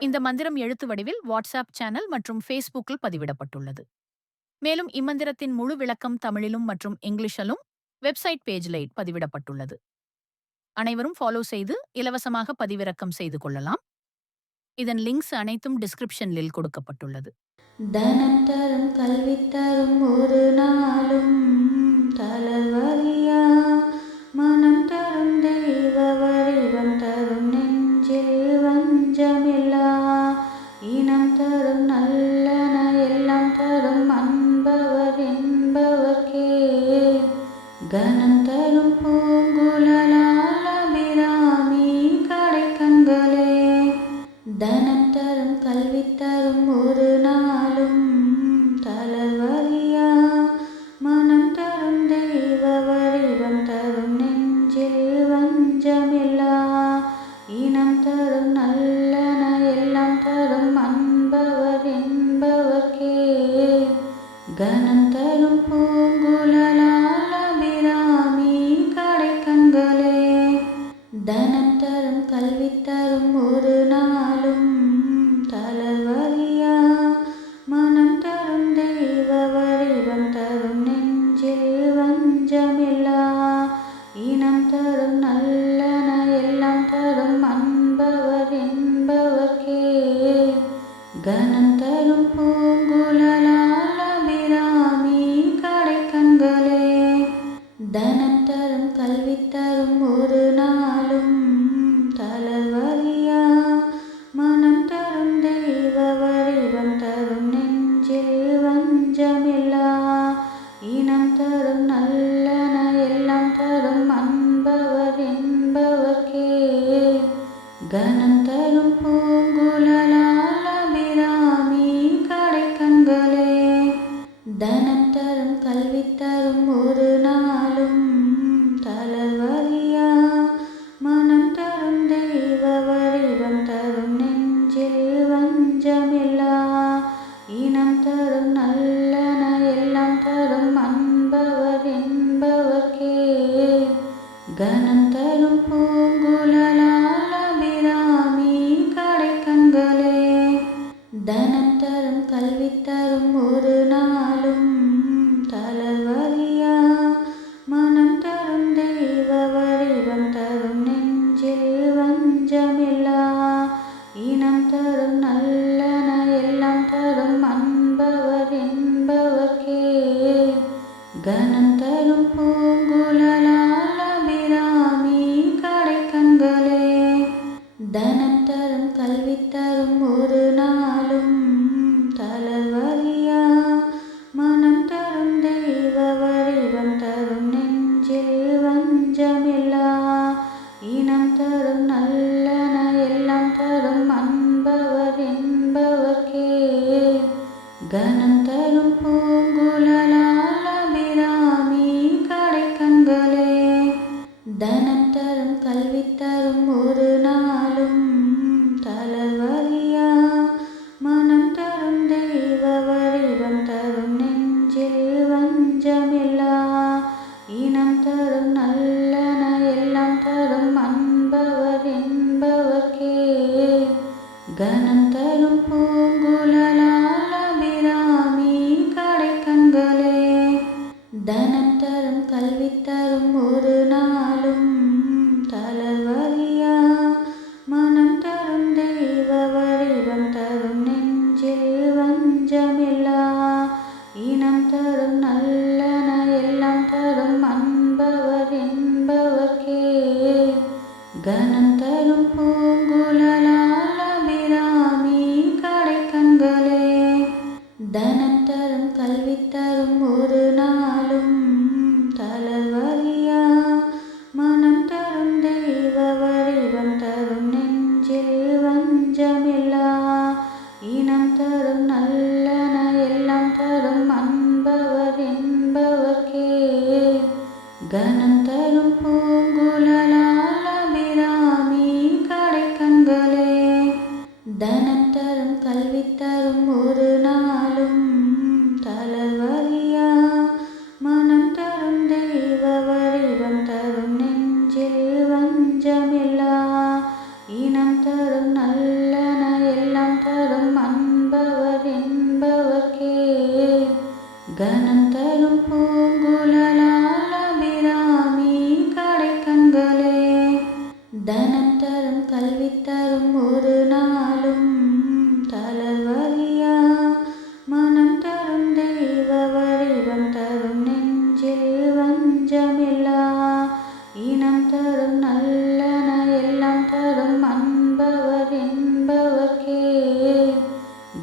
இந்த மந்திரம் எழுத்து வடிவில் வாட்ஸ்அப் சேனல் மற்றும் ஃபேஸ்புக்கில் பதிவிடப்பட்டுள்ளது. மேலும் இம்மந்திரத்தின் முழு விளக்கம் தமிழிலும் மற்றும் இங்கிலீஷிலும் வெப்சைட் பேஜில் பதிவிடப்பட்டுள்ளது. அனைவரும் ஃபாலோ செய்து இலவசமாக பதிவிறக்கம் செய்து கொள்ளலாம். இதன் லிங்க்ஸ் அனைத்தும் டிஸ்கிரிப்ஷனில் கொடுக்கப்பட்டுள்ளது. தனம் தரும் கல்வி தரும் ஒரு நாளும் தளர்வறியா மனம் தரும் தெய்வ வடிவம் தரும் நெஞ்சில் வஞ்சமில்லா இனம் தரும் நல்லன எல்லாம் தரும் அன்பவர் என்பவர்க்கே கனம் தரும் பூங்குழலால் அபிராமி கடை கண்களே தனம் தரும் கல்வி தரும் ஒரு நாளும் தளர்வறியா மனம் தரும் தெய்வ வடிவம் தரும் நெஞ்சில் வஞ்சமில்லா இனம் தரும் நல்லன எல்லாம் தரும் அன்பவர் என்பவர்க்கே கனம் தரும் பூங்குழலால் அபிராமி கடை கண்களே தனம் தரும் கல்வி தரும் ஒரு நாளும் தளர்வறியா மனம் தரும் தெய்வ வடிவம் தரும் நெஞ்சில் வஞ்சமில்லா இனம் தரும் நல்லன எல்லாம் தரும் அன்பவர் என்பவர்க்கே கனம் தரும் பூங்குழலால் அபிராமி கடை கண்களே தனம் தரும் கல்வி தரும் ஒரு நாளும் தளர்வறியா மனம் தரும் தெய்வ வடிவம் தரும் நெஞ்சில் வஞ்சமில்லா இனம் தரும் நல்லன எல்லாம் தரும் அன்பவர் என்பவர்க்கே கனம் தரும் பூங்குழலால் அபிராமி கடை கண்களே தனம் தரும் கல்வி தரும் ஒரு நாளும் தளர்வறியா மனம் தரும் தெய்வ வடிவம் தரும் நெஞ்சில் வஞ்சமில்லா இனம் தரும் நல்லன எல்லாம் தரும் அன்பவர் என்பவர்க்கே கனம் தரும் பூங்குழலால் அபிராமி கடை கண்களே தனம் தரும் கல்வி தரும் ஒரு நாளும் தளர்வறியா மனம் தரும் தெய்வ வடிவம் தரும் நெஞ்சில் வஞ்சமில்லா இனம் தரும் நல்லன எல்லாம் தரும் அன்பவர் என்பவர்க்கே கனம் தரும் பூங்குழலால் அபிராமி கடை கண்களே தனம் தரும் கல்வி தரும் ஒரு நாளும் தளர்வறியா மனம் தரும் தெய்வ வடிவம் தரும் நெஞ்சில் வஞ்சமில்லா இனம் தரும் நல்லன எல்லாம் தரும் அன்பவர் என்பவர்க்கே கனம் தரும் பூங்குழலால் அபிராமி கடை கண்களே தனம் தரும் கல்வி தரும் ஒரு நாளும் தளர்வறியா மனம் தரும் தெய்வ வடிவம் தரும் நெஞ்சில் வஞ்சமில்லா இனம் தரும் நல்லன எல்லாம் தரும் அன்பவர் என்பவர்க்கே கனம் தரும் பூங்குழலால் அபிராமி கடை கண்களே தனம் தரும் கல்வி தரும் ஒரு நாளும் தளர்வறியா மனம் தரும் தெய்வ வடிவம் தரும் நெஞ்சில் வஞ்சமில்லா இனம் தரும் நல்லன எல்லாம் தரும் அன்பவர் என்பவர்க்கே கனம் தரும் பூங்குழலால் அபிராமி கடை கண்களே தனம் தரும் கல்வி தரும் ஒரு நாளும் தளர்வறியா மனம் தரும் தெய்வ வடிவம் தரும் நெஞ்சில் வஞ்சமில்லா இனம் தரும் நல்லன எல்லாம் தரும் அன்பவர் என்பவர்க்கே கனம் தரும் பூங்குழலால் அபிராமி கடை கண்களே தனம் தரும் கல்வி தரும் ஒரு நாளும் தளர்வறியா மனம் தரும் தெய்வ வடிவம் தரும் நெஞ்சில் வஞ்சமில்லா இனம் தரும்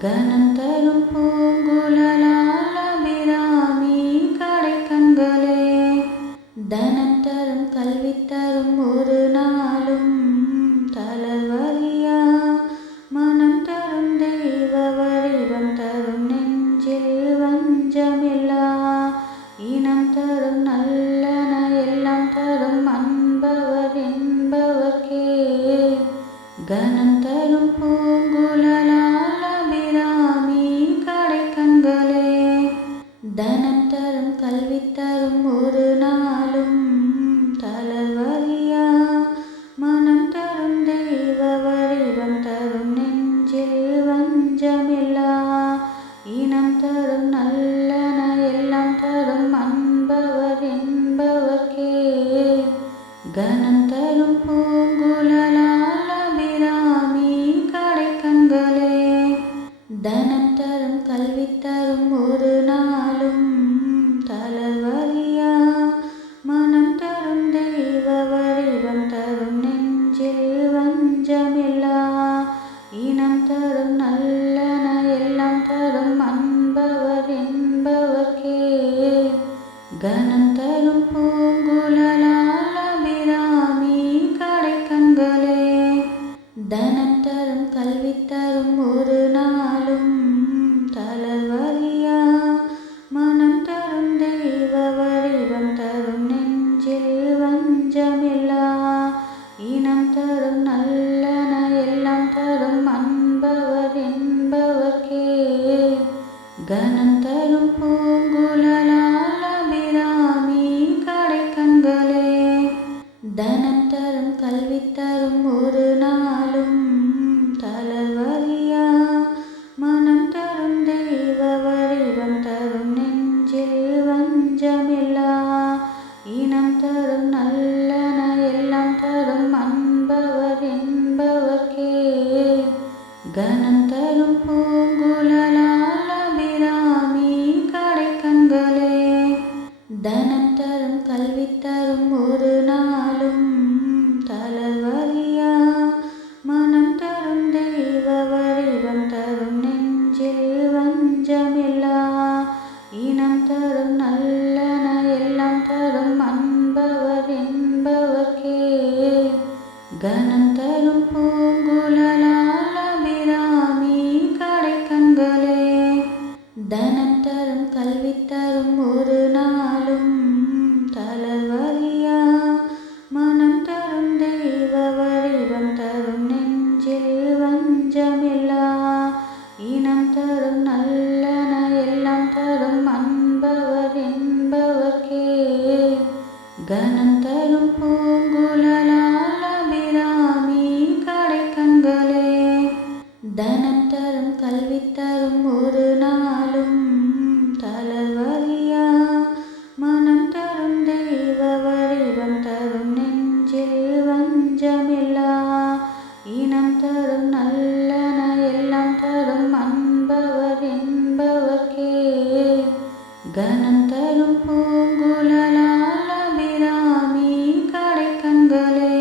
கனம் தரும் பூங்குழலால் அபிராமி கடைக்கண்களே. தனம் தரும் கல்வி தரும் ஒரு நாளும் தளர்வறியா மனம் தரும் தெய்வ வடிவம் தரும் நெஞ்சில் வஞ்சமில்லா இனம் தரும் நல்லன எல்லாம் தரும் அன்பவர் என்பவர்க்கே. கனம் தரும் பூங்குழலால் அபிராமி கடைக்கண்களே. தனம் தரும் கல்வி தரும் ஒரு நாளும் தளர்வறியா மனம் தரும் தெய்வ வடிவம் தரும் நெஞ்சில் வஞ்சமில்லா இனம் தரும் நல்லன எல்லாம் தரும் அன்பவர் என்பவர்க்கே. கனம் தரும் பூங்குழலால் அபிராமி கடைக்கண்களே. தனம் தரும் கல்வி தரும் ஒரு நாளும் தளர்வறியா மனம் தரும் தெய்வ வடிவம் தரும் நெஞ்சில் வஞ்சமில்லா இனம் தரும் நல்லன எல்லாம் தரும் அன்பவர் என்பவர்க்கே. கனம் தரும் பூங்குழலால் அபிராமி கடைக்கண்களே. தனம் தரும் கல்வி தரும் ஒரு நாளும் தளர்வறியா மனம் தரும் தெய்வ வடிவம் தரும் நெஞ்சில் வஞ்சமில்லா இனம் தரும் நல்லன எல்லாம் தரும் அன்பவர் என்பவர்க்கே. கனம் தரும் பூங்குழலால் அபிராமி கடைக்கண்களே. தனம் தரும் கல்வி தரும் ஒரு நாளும் தளர்வறியா மனம் தரும் தெய்வ வடிவம் தரும் நெஞ்சில் வஞ்சமில்லா இனம் தரும் நல்லன எல்லாம் தரும் அன்பவர் என்பவர்க்கே. கனம் தரும் பூங்குழலால் அபிராமி கடைக்கண்களே. தனம் தரும் கல்வி தரும் ஒரு நாளும் தளர்வறியா மனம் தரும் தெய்வ வடிவம் தரும் நெஞ்சில் வஞ்சமில்லா இனம் தரும் நல்லன எல்லாம் தரும் அன்பவர் என்பவர்க்கே. கனம் தரும் பூங்குழலால் அபிராமி கடைக்கண்களே. தனம் தரும் கல்வி தரும் ஒரு நாளும் தளர்வறியா மனம் தரும் தெய்வ வடிவம் தரும் நெஞ்சில் வஞ்சமில்லா இனம் தரும் நல்லன எல்லாம் தரும் அன்பவர் என்பவர்க்கே. கனம் தரும் பூங்குழலால் அபிராமி கடைக்கண்களே. தனம் தரும் கல்வி தரும் ஒரு நாளும் தளர்வறியா மனம் தரும் தெய்வ வடிவம் தரும் நெஞ்சில் வஞ்சமில்லா இனம் தரும் நல்லன எல்லாம் தரும் அன்பவர் என்பவர்க்கே. கனம் தரும் பூங்குழலால் அபிராமி கடைக்கண்களே.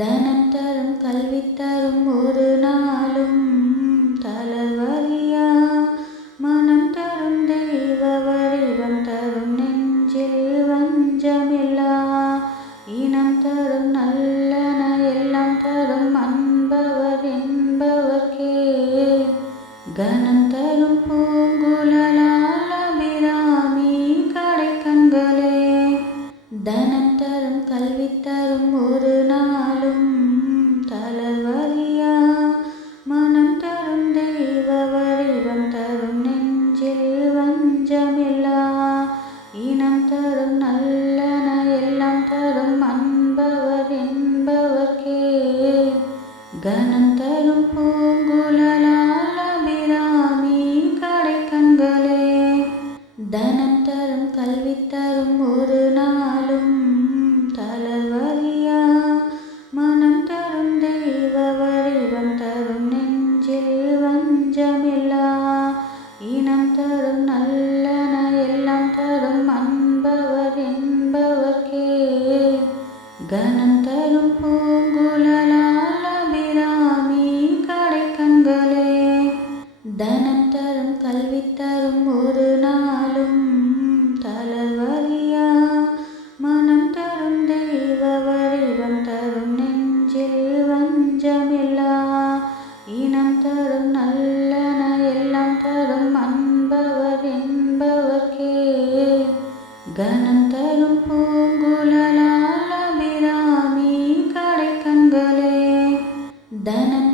தனம் தரும் கல்வி தரும் ஒரு நாளும் தளர்வறியா மனம் தரும் தெய்வ வடிவம் தரும் நெஞ்சில் வஞ்சமில்லா இனம் தரும் நல்லன எல்லாம் தரும் அன்பவர் என்பவர்க்கே. கனம் தரும் பூங்குழலால் அபிராமி கடைக்கண்களே. தனம் தரும் கல்வி தரும் ஒரு நாளும் தளர்வறியா மனம் தரும் தெய்வ வடிவம் தரும் நெஞ்சில் வஞ்சமில்லா இனம் தரும் நல்லன எல்லாம் தரும் அன்பவர் என்பவர்க்கே. கனம் தரும் பூங்குழலால் அபிராமி கடைக்கண்களே. தனம் தரும் கல்வி தரும் ஒரு நாளும் தளர்வறியா மனம் தரும் தெய்வ வடிவம் தரும் நெஞ்சில் வஞ்சமில்லா இனம் தரும் நல்லன எல்லாம் தரும் அன்பவர் என்பவர்க்கே. கனம் தரும் பூங்குழலால் அபிராமி கடைக்கண்களே.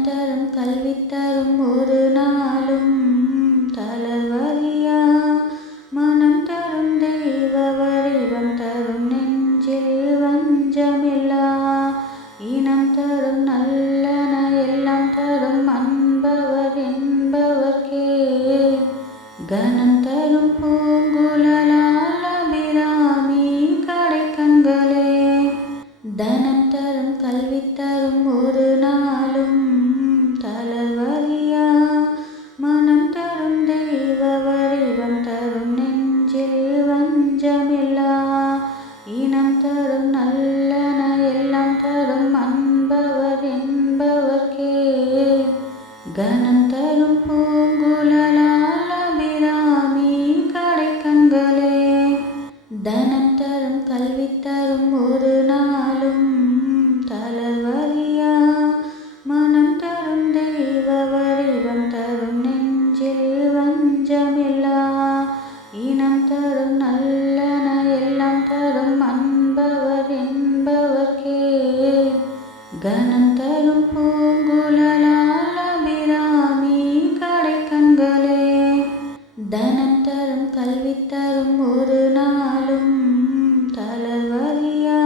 தரும் கல்வி தரும் ஒரு நாளும் தளர்வறியா மனம் தரும் தெய்வ வடிவம் தரும் நெஞ்சில் வஞ்சமில்லா இனம் தரும் நல்லன எல்லாம் தரும் அன்பவர் என்பவர்க்கே கனம் தரும் பூங்குழலால் அபிராமி கடைக்கண்களே தனம் தரும் கல்வி தரும் ஒரு நாளும் தளர்வறியா மனம் தரும் தெய்வ வடிவம் தரும் நெஞ்சில் வஞ்சமில்லா இனம் தரும் நல்லன எல்லாம் தரும் அன்பவர் என்பவர்க்கே கனம் தரும் பூங்குழலால் அபிராமி கடைக்கண்களே தனம் தரும் கல்வி தரும் ஒரு நாளும் தளர்வறியா மனம் தரும் தெய்வ வடிவம் தரும் நெஞ்சில் வஞ்சமில்லா இனம் தரும் நல்லன எல்லாம் தரும் அன்பவர் என்பவர்க்கே கனம் தரும் பூங்குழலால் அபிராமி கடைக்கண்களே தனம் தரும் கல்வி தரும் ஒரு நாளும் தளர்வறியா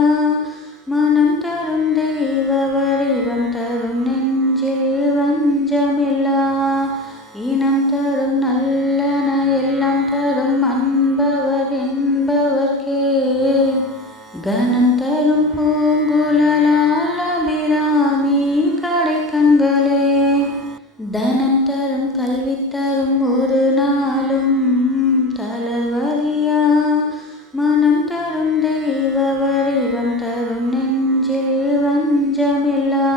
மனம் தரும் தெய்வ வடிவம் தரும் நெஞ்சில் வஞ்சமில்லா இனம் தரும் நல்லன எல்லாம் தரும் அன்பவர் என்பவர்க்கே கனம் தரும் பூங்குழலால் அபிராமி கடைக்கண்களே தனம் தரும் கல்வி தரும் ஒரு நாளும் தளர்வறியா மனம் தரும் தெய்வ வடிவம் தரும் நெஞ்சில் வஞ்சமில்லா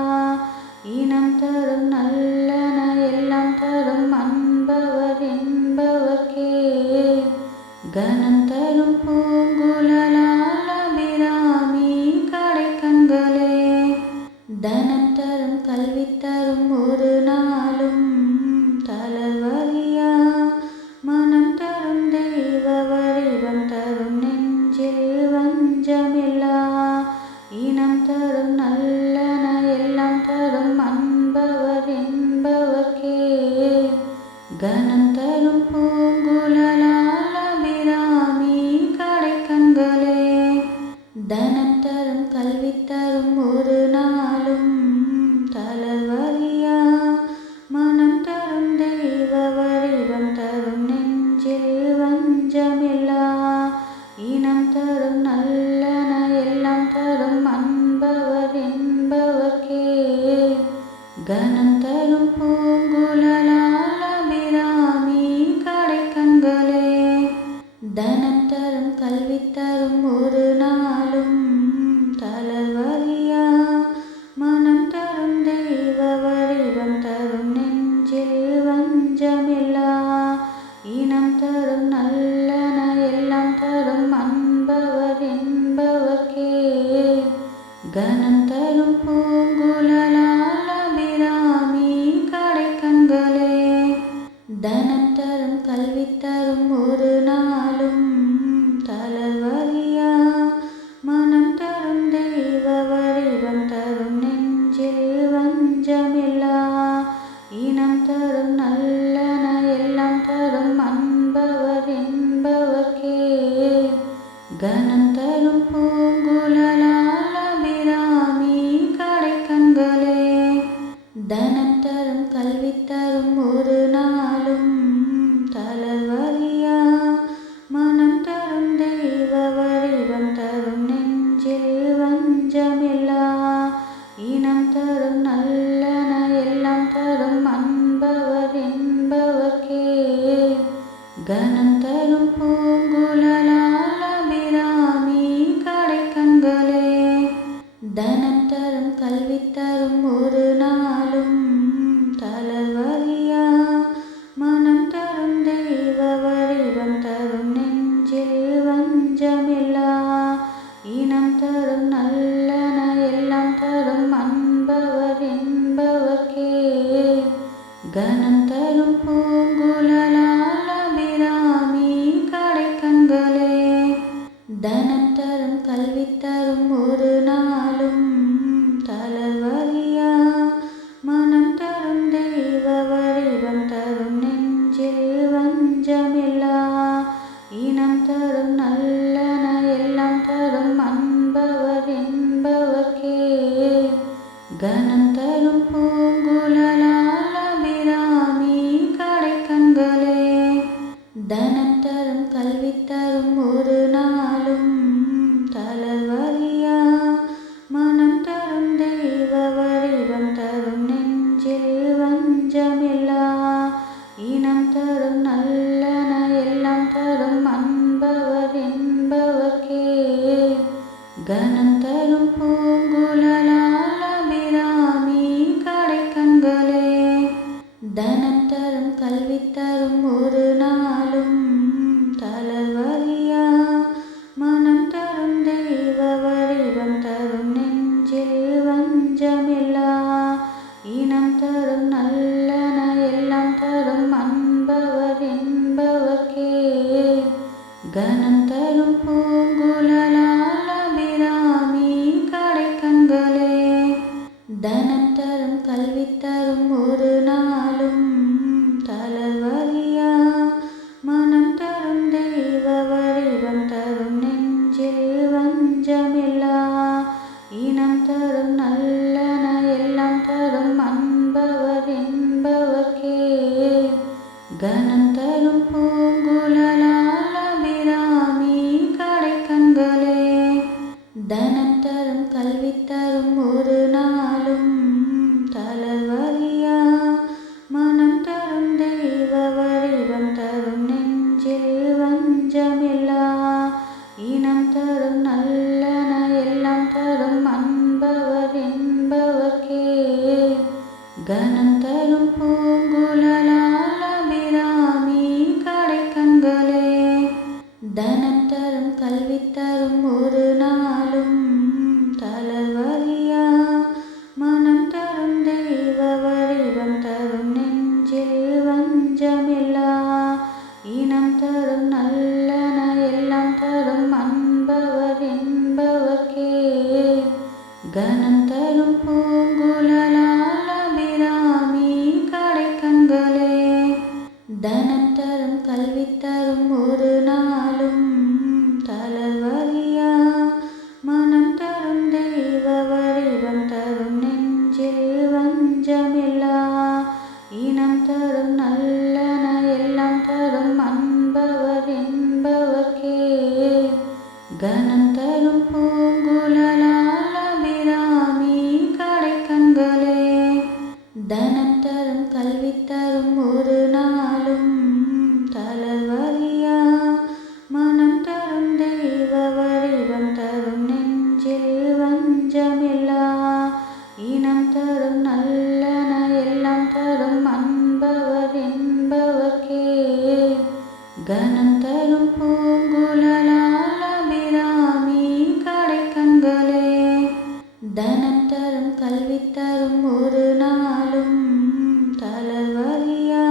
இனம் தரும் நல்லன எல்லாம் தரும் அன்பவர் என்பவர்க்கே கனம் தரும் பூங்குழலால் அபிராமி கடைக்கண்களே தனம் தரும் கல்வி தரும் ஒரு நாளும் தளர்வறியா மனம் தரும் தெய்வ வடிவம் தரும் நெஞ்சில் வஞ்சமில்லா இனம் தரும் நல்லன எல்லாம் தரும் அன்பவர் என்பவர்க்கே கனம் தரும் பூங்குழலால் அபிராமி கடைக்கண்களே தனம் தரும் கல்வி தரும் ஒரு நாளும் தளர்வறியா மனம் தரும் தெய்வ வடிவம் தரும் நெஞ்சில் வஞ்சமில்லா இனம் தரும் நல்லன எல்லாம் தரும் அன்பவர் என்பவர்க்கே கனம் தரும் பூங்குழலால் அபிராமி கடைக்கண்களே தனம் தரும் கல்வி தரும் ஒரு நாளும் தளர்வறியா மனம் தரும் தெய்வ வடிவம் தரும் நெஞ்சில் வஞ்சமில்லா இனம் தரும் நல்லன எல்லாம் தரும் அன்பவர் என்பவர்க்கே கனம் தரும் பூங்குழலால் அபிராமி கடைக்கண்களே தனம் தரும் கல்வி தரும் ஒரு நாளும் தளர்வறியா மனம் தரும் தெய்வ வடிவம் தரும் நெஞ்சில் வஞ்சமில்லா இனம் தரும் நல்லன எல்லாம் தரும் அன்பவர் என்பவர்க்கே கனம் தரும் பூங்குழலால் அபிராமி கடைக்கண்களே தனம் தரும் கல்வி தரும் ஒரு நாளும் தளர்வறியா மனம் தரும் தெய்வ வடிவம் தரும் நெஞ்சில் வஞ்சமில்லா இனம் தரும் நல்லன எல்லாம் தரும் அன்பவர் என்பவர்க்கே கனம் தரும் பூங்குழலால் அபிராமி கடைக்கண்களே தனம் தரும் கல்வி தரும் ஒரு நாளும் தளர்வறியா மனம் தரும் தெய்வ வடிவம் தரும் நெஞ்சில் வஞ்சமில்லா இனம் தரும் நல்லன எல்லாம் தரும் அன்பவர் என்பவர்க்கே கனம் தரும் பூங்குழலால் அபிராமி கடைக்கண்களே தனம் தரும் கல்வி தரும் ஒரு நாளும் தளர்வறியா மனம் தரும் தனம் தரும் கல்வி தரும் ஒரு நாளும் தளர்வறியா மனம் தரும் தெய்வ வடிவம் தரும் நெஞ்சில் வஞ்சமில்லா இனம் தரும் நல்லன எல்லாம் தரும் அன்பவர் என்பவர்க்கே கனம் தரும் பூங்குழலால் அபிராமி கடைக்கண்களே தனம் தரும் கல்வி தரும் ஒரு நாளும் தளர்வறியா மனம் தரும் தெய்வ வடிவம் தரும் நெஞ்சில் வஞ்சமில்லா இனம் தரும் நல்லன எல்லாம் தரும் அன்பவர் என்பவர்க்கே கனம் தரும் பூங்குழலால் அபிராமி கடைக்கண்களே தனம் தரும் கல்வி தரும் ஒரு நாளும் தளர்வறியா மனம் தரும் தெய்வ வடிவம் தரும் நெஞ்சில் வஞ்சமில்லா இனம் தரும் நல்லன எல்லாம் தரும் அன்பவர் என்பவர்க்கே கனம் தரும் பூங்குழலால் அபிராமி கடைக்கண்களே தனம் தரும் கல்வி தரும் ஒரு நாளும் தளர்வறியா மனம் தரும் தெய்வ வடிவம் தரும் நெஞ்சில் வஞ்சமில்லா இனம் தரும் நல்லன எல்லாம் தரும் அன்பவர் என்பவர்க்கே கனம் தரும் பூங்குழலால் அபிராமி கடைக்கண்களே தனம் தரும் கல்வி தரும் ஒரு நாளும் தளர்வறியா மனம் தரும் தெய்வ வடிவம் தரும் நெஞ்சில் வஞ்சமில்லா இனம் தரும் நல்லன எல்லாம் தரும் அன்பவர் என்பவர்க்கே கனம் தரும் பூங்குழலால் அபிராமி கடைக்கண்களே தனம் தரும் கல்வி தரும் ஒரு நாளும் தளர்வறியா மனம் தரும் தெய்வ வடிவம் தரும் நெஞ்சில் வஞ்சமில்லா இனம் தரும் நல்லன எல்லாம் தரும் அன்பவர் என்பவர்க்கே கனம் தரும் பூங்குழலால் அபிராமி கடைக்கண்களே தனம் தரும் கல்வி தரும் ஒரு நாளும் தளர்வறியா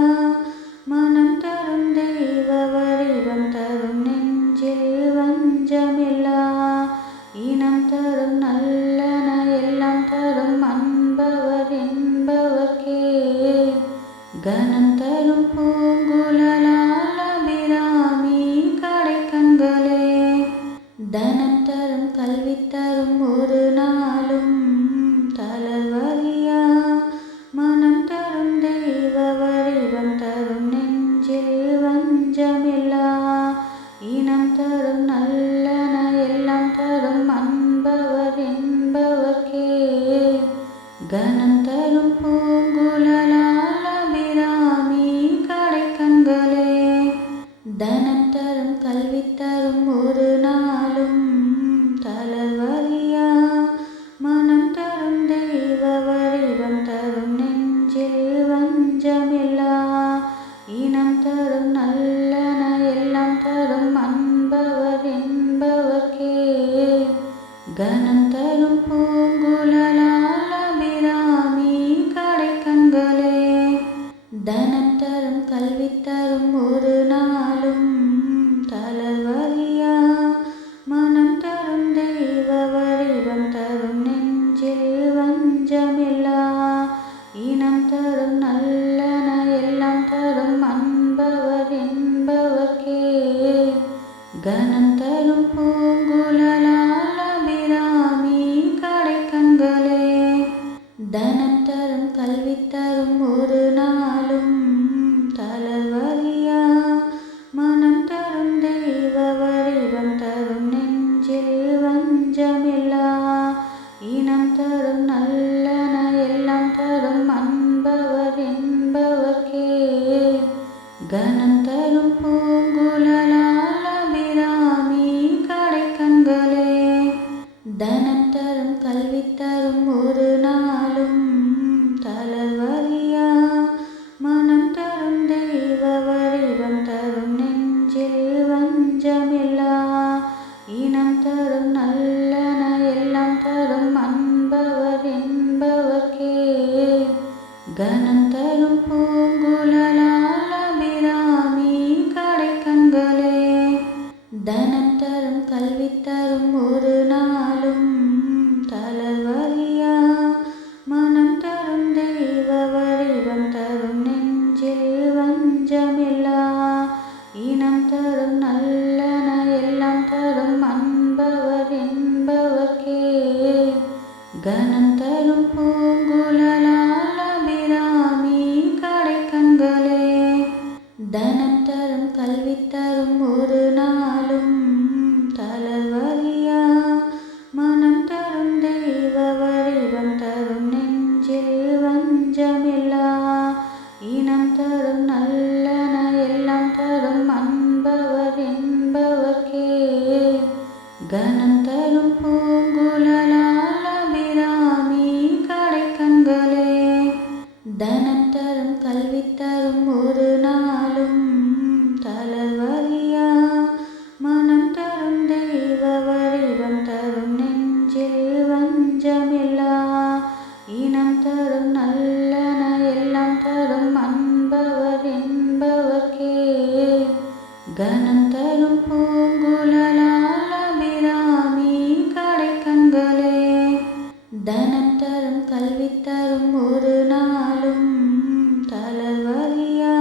மனம் தரும் தெய்வ வடிவம் தரும் நெஞ்சில் வஞ்சமில்லா இனம் தரும் நல்லன எல்லாம் தரும் அன்பவர் என்பவர்க்கே கனம் தரும் பூங்குழலால் அபிராமி கடைக்கண்களே தனம் தரும் கல்வி தரும் ஒரு நாளும் தளர்வறியா மனம் தரும் தெய்வ வடிவம் தரும் நெஞ்சில் வஞ்சமில்லா இனம் தரும் நல்லன எல்லாம் தரும் அன்பவர் என்பவர்க்கே கனம் தரும் பூங்குழலால் அபிராமி கடைக்கண்களே தனம் தரும் கல்வி தரும் ஒரு நாளும் தளர்வறியா மனம் தரும் தெய்வ வடிவம் தரும் நெஞ்சில் வஞ்சமில்லா இனம் தரும் நல்லன எல்லாம் தரும் அன்பவர் என்பவர்க்கே கனம் தரும் பூங்குழலால் அபிராமி கடைக்கண்களே தனம் தரும் கல்வி தரும் ஒரு நாளும் தளர்வறியா மனம் தரும் தெய்வ வடிவம் தரும் நெஞ்சில் வஞ்சமில்லா இனம் தரும் நல்லன எல்லாம் தரும் அன்பவர் என்பவர்க்கே கனம் தரும் பூங்குழலால் அபிராமி கடைக்கண்களே தனம் தரும் கல்வி தரும் ஒரு நாளும் தளர்வறியா மனம் தரும் தெய்வ வடிவம் தரும் நெஞ்சில் வஞ்சமில்லா இனம் தரும் நல்லன எல்லாம் தரும் அன்பவர் என்பவர்க்கே கனம் தரும் பூங்குழலால் அபிராமி கடைக்கண்களே தனம் தரும் கல்வி தரும் ஒரு நாளும் தளர்வறியா தரும் பூங்குழலால் அபிராமி கடைக்கண்களே. தனம் தரும் கல்வி தரும் ஒரு நாளும் தளர்வறியா மனம் தரும் தெய்வ வடிவம் தரும் நெஞ்சில் வஞ்சமில்லா இனம் தரும் நல்லன எல்லாம் தரும் அன்பவர் என்பவர்க்கே. கனம் தரும் பூங்குழலால் அபிராமி கடைக்கண்களே. தனம் தரும் கல்வி தரும் ஒரு நாளும் தளர்வறியா மனம் தரும் தெய்வ வடிவம் தரும் நெஞ்சில் வஞ்சமில்லா இனம் தரும் நல்லன எல்லாம் தரும் அன்பவர் என்பவர்க்கே. கனம் தரும் பூங்குழலால் அபிராமி கடைக்கண்களே. தனம் தரும் கல்வி தரும் ஒரு நாளும் தளர்வறியா மனம் தரும் தெய்வ வடிவம் தரும் நெஞ்சில் வஞ்சமில்லா இனம் தரும் நல்லன எல்லாம் தரும் அன்பவர் என்பவர்க்கே. கனம் தரும் பூங்குழலால் அபிராமி கடைக்கண்களே. தனம் தரும் கல்வி தரும் ஒரு நாளும் தளர்வறியா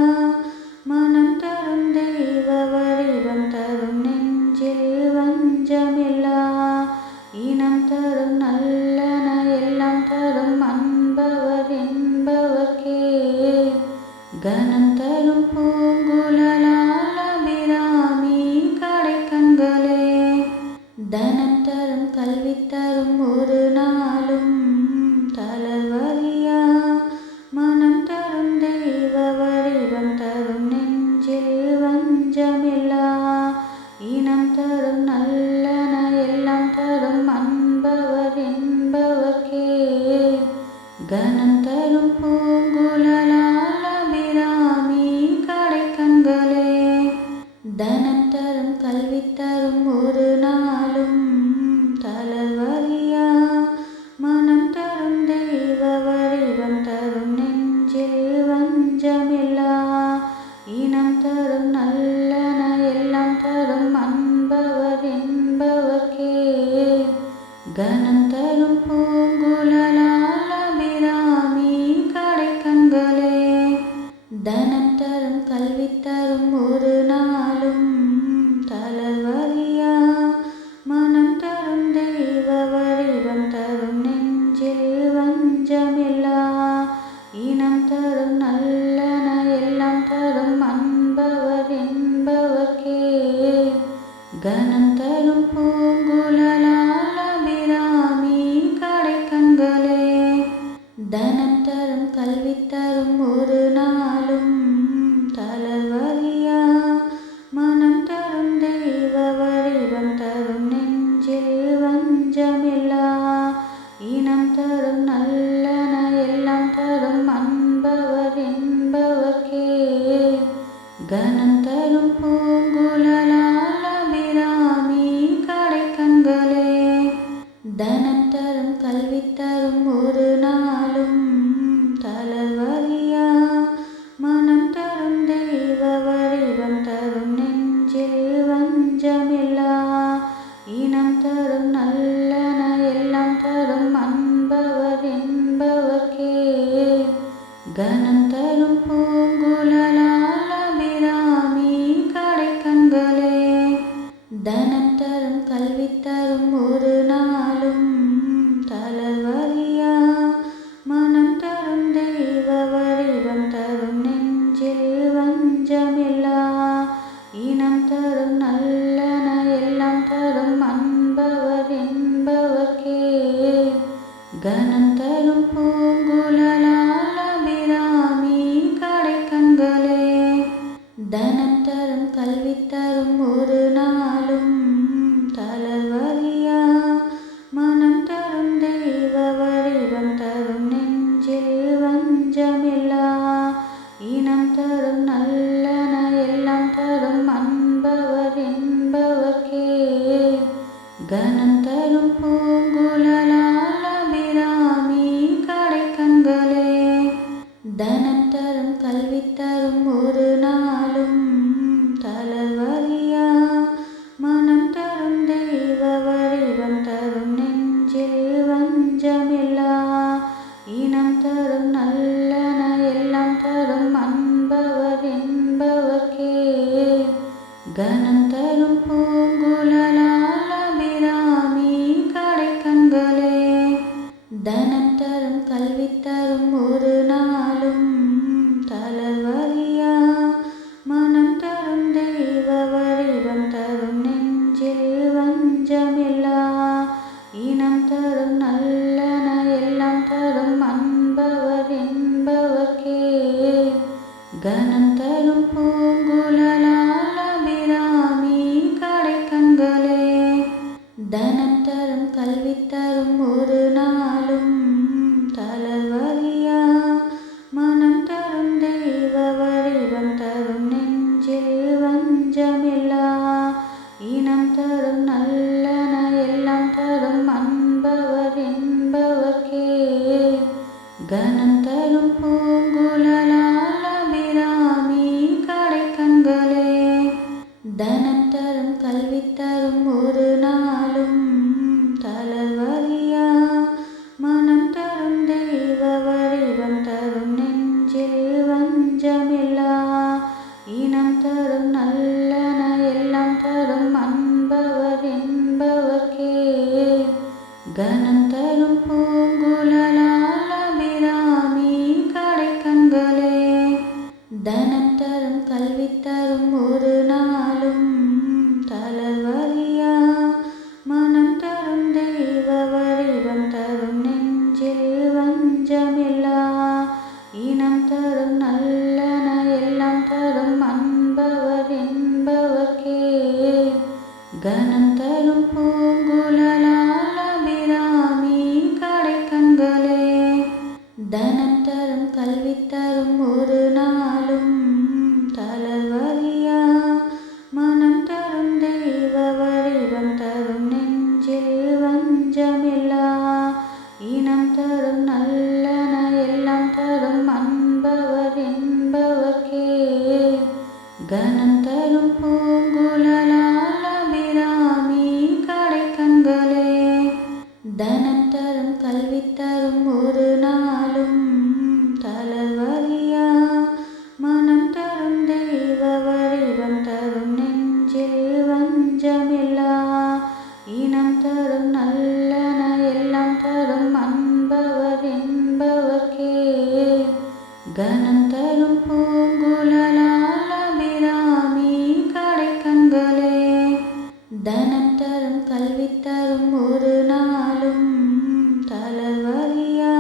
மனம் தரும் தெய்வ வடிவம் தரும் நெஞ்சில் வஞ்சமில்லா இனம் தரும் நல்லன எல்லாம் தரும் அன்பவர் என்பவர்க்கே. கனம் தரும் பூங்குழலால் அபிராமி கடைக்கண்களே. தனம் தரும் கல்வி தரும் ஒரு நாளும் தளர்வறியா மனம் தரும் தெய்வ வடிவம் தரும் நெஞ்சில் வஞ்சமில்லா இனம் தரும் நல்லன எல்லாம் தரும் அன்பவர் என்பவர்க்கே. கனம் தரும் பூங்குழலால் அபிராமி கடைக்கண்களே. தனம் தரும் கல்வி தரும் ஒரு நாளும் தளர்வறியா மனம் தரும் தெய்வ வடிவம் தரும் நெஞ்சில் வஞ்சமில்லா இனம் தரும் நல்லன எல்லாம் தரும் அன்பவர் என்பவர்க்கே. கனம் தரும் பூங்குழலால் அபிராமி கடைக்கண்களே. தனம் தரும் கல்வி தரும் ஒரு நாளும் தளர்வறியா மனம் தரும் தெய்வ வடிவம் தரும் நெஞ்சில் வஞ்சமில்லா இனம் தரும் நல்லன எல்லாம் தரும் அன்பவர் என்பவர்க்கே. கனம் தரும் பூங்குழலால் அபிராமி கடைக்கண்களே. தனம் தரும் கல்வி தரும் ஒரு நாளும் தளர்வறியா மனம் தரும் தெய்வ வடிவம் தரும் நெஞ்சில் வஞ்சமில்லா இனம் தரும் நல்லன எல்லாம் தரும் அன்பவர் என்பவர்க்கே. கனம் தரும் பூங்குழலால் அபிராமி கடைக்கண்களே. தனம் தரும் கல்வி தரும் ஒரு நாளும் தளர்வறியா மனம் தரும் தெய்வ வடிவம் தரும் நெஞ்சில் வஞ்சமில்லா இனம் தரும் நல்லன எல்லாம் தரும் அன்பவர் என்பவர்க்கே. கனம் தரும் பூங்குழலால் அபிராமி கடைக்கண்களே. தனம் தரும் கல்வி தரும் ஒரு நாளும் தளர்வறியா மனம் தரும் தெய்வ வடிவம் தரும் நெஞ்சில் வஞ்சமில்லா இனம் தரும் நல்லன எல்லாம் தரும் அன்பவர் என்பவர்க்கே. கனம் தரும் பூங்குழலால் அபிராமி கடைக்கண்களே. தனம் தரும் கல்வி தரும் ஒரு நாளும் தரும் கல்வி தரும் ஒரு நாளும் தளர்வறியா மனம் தரும் தெய்வ வடிவம் தரும் நெஞ்சில் வஞ்சமில்லா இனம் தரும் நல்லன எல்லாம் தரும் அன்பவர் என்பவர்க்கே கனம் தரும் பூங்குழலால் அபிராமி கடைக்கண்களே தனம் தரும் கல்வி தரும் ஒரு நாளும் தளர்வறியா மனம் தரும் தெய்வ வடிவம் தரும் நெஞ்சில் வஞ்சமில்லா இனம் தரும் நல்லன எல்லாம் தரும் அன்பவர் என்பவர்க்கே கனம் தரும் பூங்குழலால் அபிராமி கடைக்கண்களே தனம் தரும் கல்வி தரும் ஒரு நாளும் தளர்வறியா மனம் தரும் தெய்வ வடிவம் தரும் நெஞ்சில் வஞ்சமில்லா இனம் தரும் நல்லன எல்லாம் தரும் அன்பவர் என்பவர்க்கே கனம் தரும் பூங்குழலால் அபிராமி கடைக்கண்களே தனம் தரும் கல்வி தரும் ஒரு நாளும் தளர்வறியா மனம் தரும் தெய்வ வடிவம் தரும் நெஞ்சில் வஞ்சமில்லா இனம் தரும் நல்லன எல்லாம் தரும் அன்பவர் என்பவர்க்கே கனம் தரும் பூங்குழலால் அபிராமி கடைக்கண்களே தனம் தரும் கல்வி தரும் ஒரு நாளும் தளர்வறியா மனம் தரும் தெய்வ வடிவம் தரும் நெஞ்சில் வஞ்சமில்லா இனம் தரும் நல்லன எல்லாம் தரும் அன்பவர் என்பவர்க்கே கனம் தரும் பூங்குழலால் அபிராமி கடைக்கண்களே தனம் தரும் கல்வி தரும் ஒரு நாளும் தளர்வறியா மனம் தரும் தெய்வ வடிவம் தரும் நெஞ்சில் வஞ்சமில்லா இனம் தரும் நல்லன எல்லாம் தரும் அன்பவர் என்பவர்க்கே கனம் தரும் பூங்குழலால் அபிராமி கடைக்கண்களே தனம் தரும் கல்வி தரும் ஒரு நாளும் தளர்வறியா மனம் தரும் தெய்வ வடிவம் தரும் நெஞ்சில் வஞ்சமில்லா இனம் தரும் நல்லன எல்லாம் தரும் அன்பவர் என்பவர்க்கே கனம் தரும் பூங்குழலால் அபிராமி கடைக்கண்களே தனம் தரும் கல்வி தரும் ஒரு நாளும் தளர்வறியா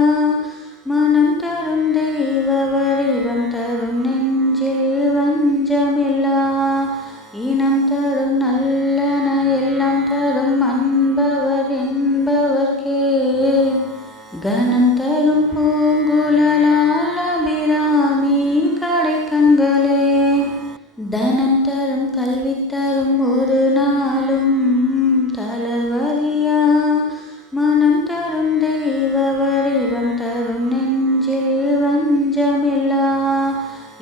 மனம் தரும் தெய்வ வடிவம் தரும் நெஞ்சில் வஞ்சமில்லா இனம் தரும் நல்லன எல்லாம் தரும் அன்பவர் என்பவர்க்கே கனம் தரும் பூங்குழலால் அபிராமி கடைக்கண்களே தனம் தரும் கல்வி தரும் ஒரு நாளும் தளர்வறியா மனம் தரும் தெய்வ வடிவம் தரும் நெஞ்சில் வஞ்சமில்லா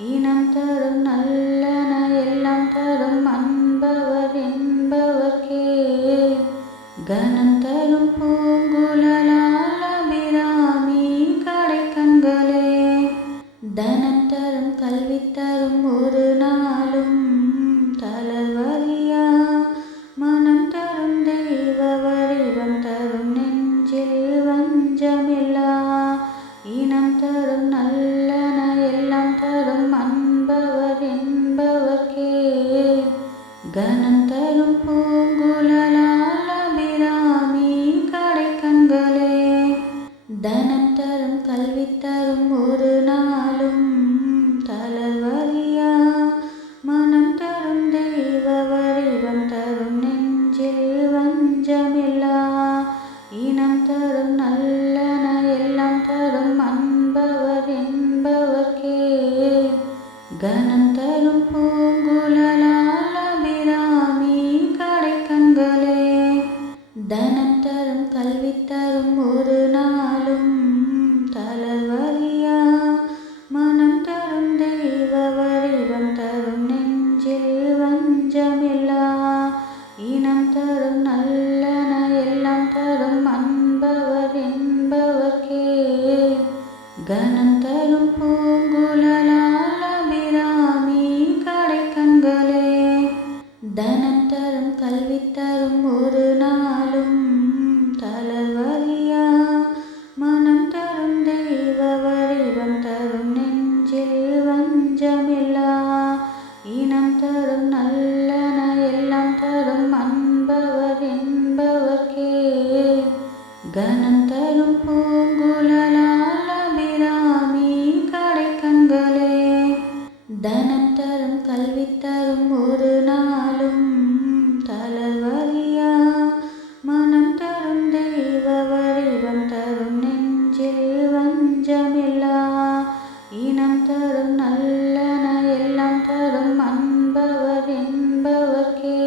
இனம் தரும் நல்லன எல்லாம் தரும் அன்பவர் என்பவர்க்கே கனம் தரும் பூங்குழலால் அபிராமி கடைக்கண்களே தனம் தரும் கல்வி தரும் ஒரு நாளும் தளர்வறியா மனம் தரும் தெய்வ வடிவம் தரும் நெஞ்சில் வஞ்சமில்லா இனம் தரும் நல்லன எல்லாம் தரும் அன்பவர் என்பவர்க்கே கனம் தரும் பூங்குழலால் அபிராமி கடைக்கண்களே தனம் தரும் கல்வி தரும் ஒரு நாளும் தளர்வறியா மனம் தரும் தெய்வ வடிவம் தரும் நெஞ்சில் வஞ்சமில்லா இனம் தரும் நல்லன எல்லாம் தரும் அன்பவர் என்பவர்க்கே கனம் தரும் பூங்குழலால் அபிராமி கடைக்கண்களே தனம் தரும் கல்வி தரும் ஒரு நாளும் தளர்வறியா மனம் தரும் தனம் தரும் கல்வி தரும் ஒரு நாளும் தளர்வறியா மனம் தரும் தெய்வ வடிவம் தரும் நெஞ்சில் வஞ்சமில்லா இனம் தரும் நல்லன எல்லாம் தரும் அன்பவர் என்பவர்க்கே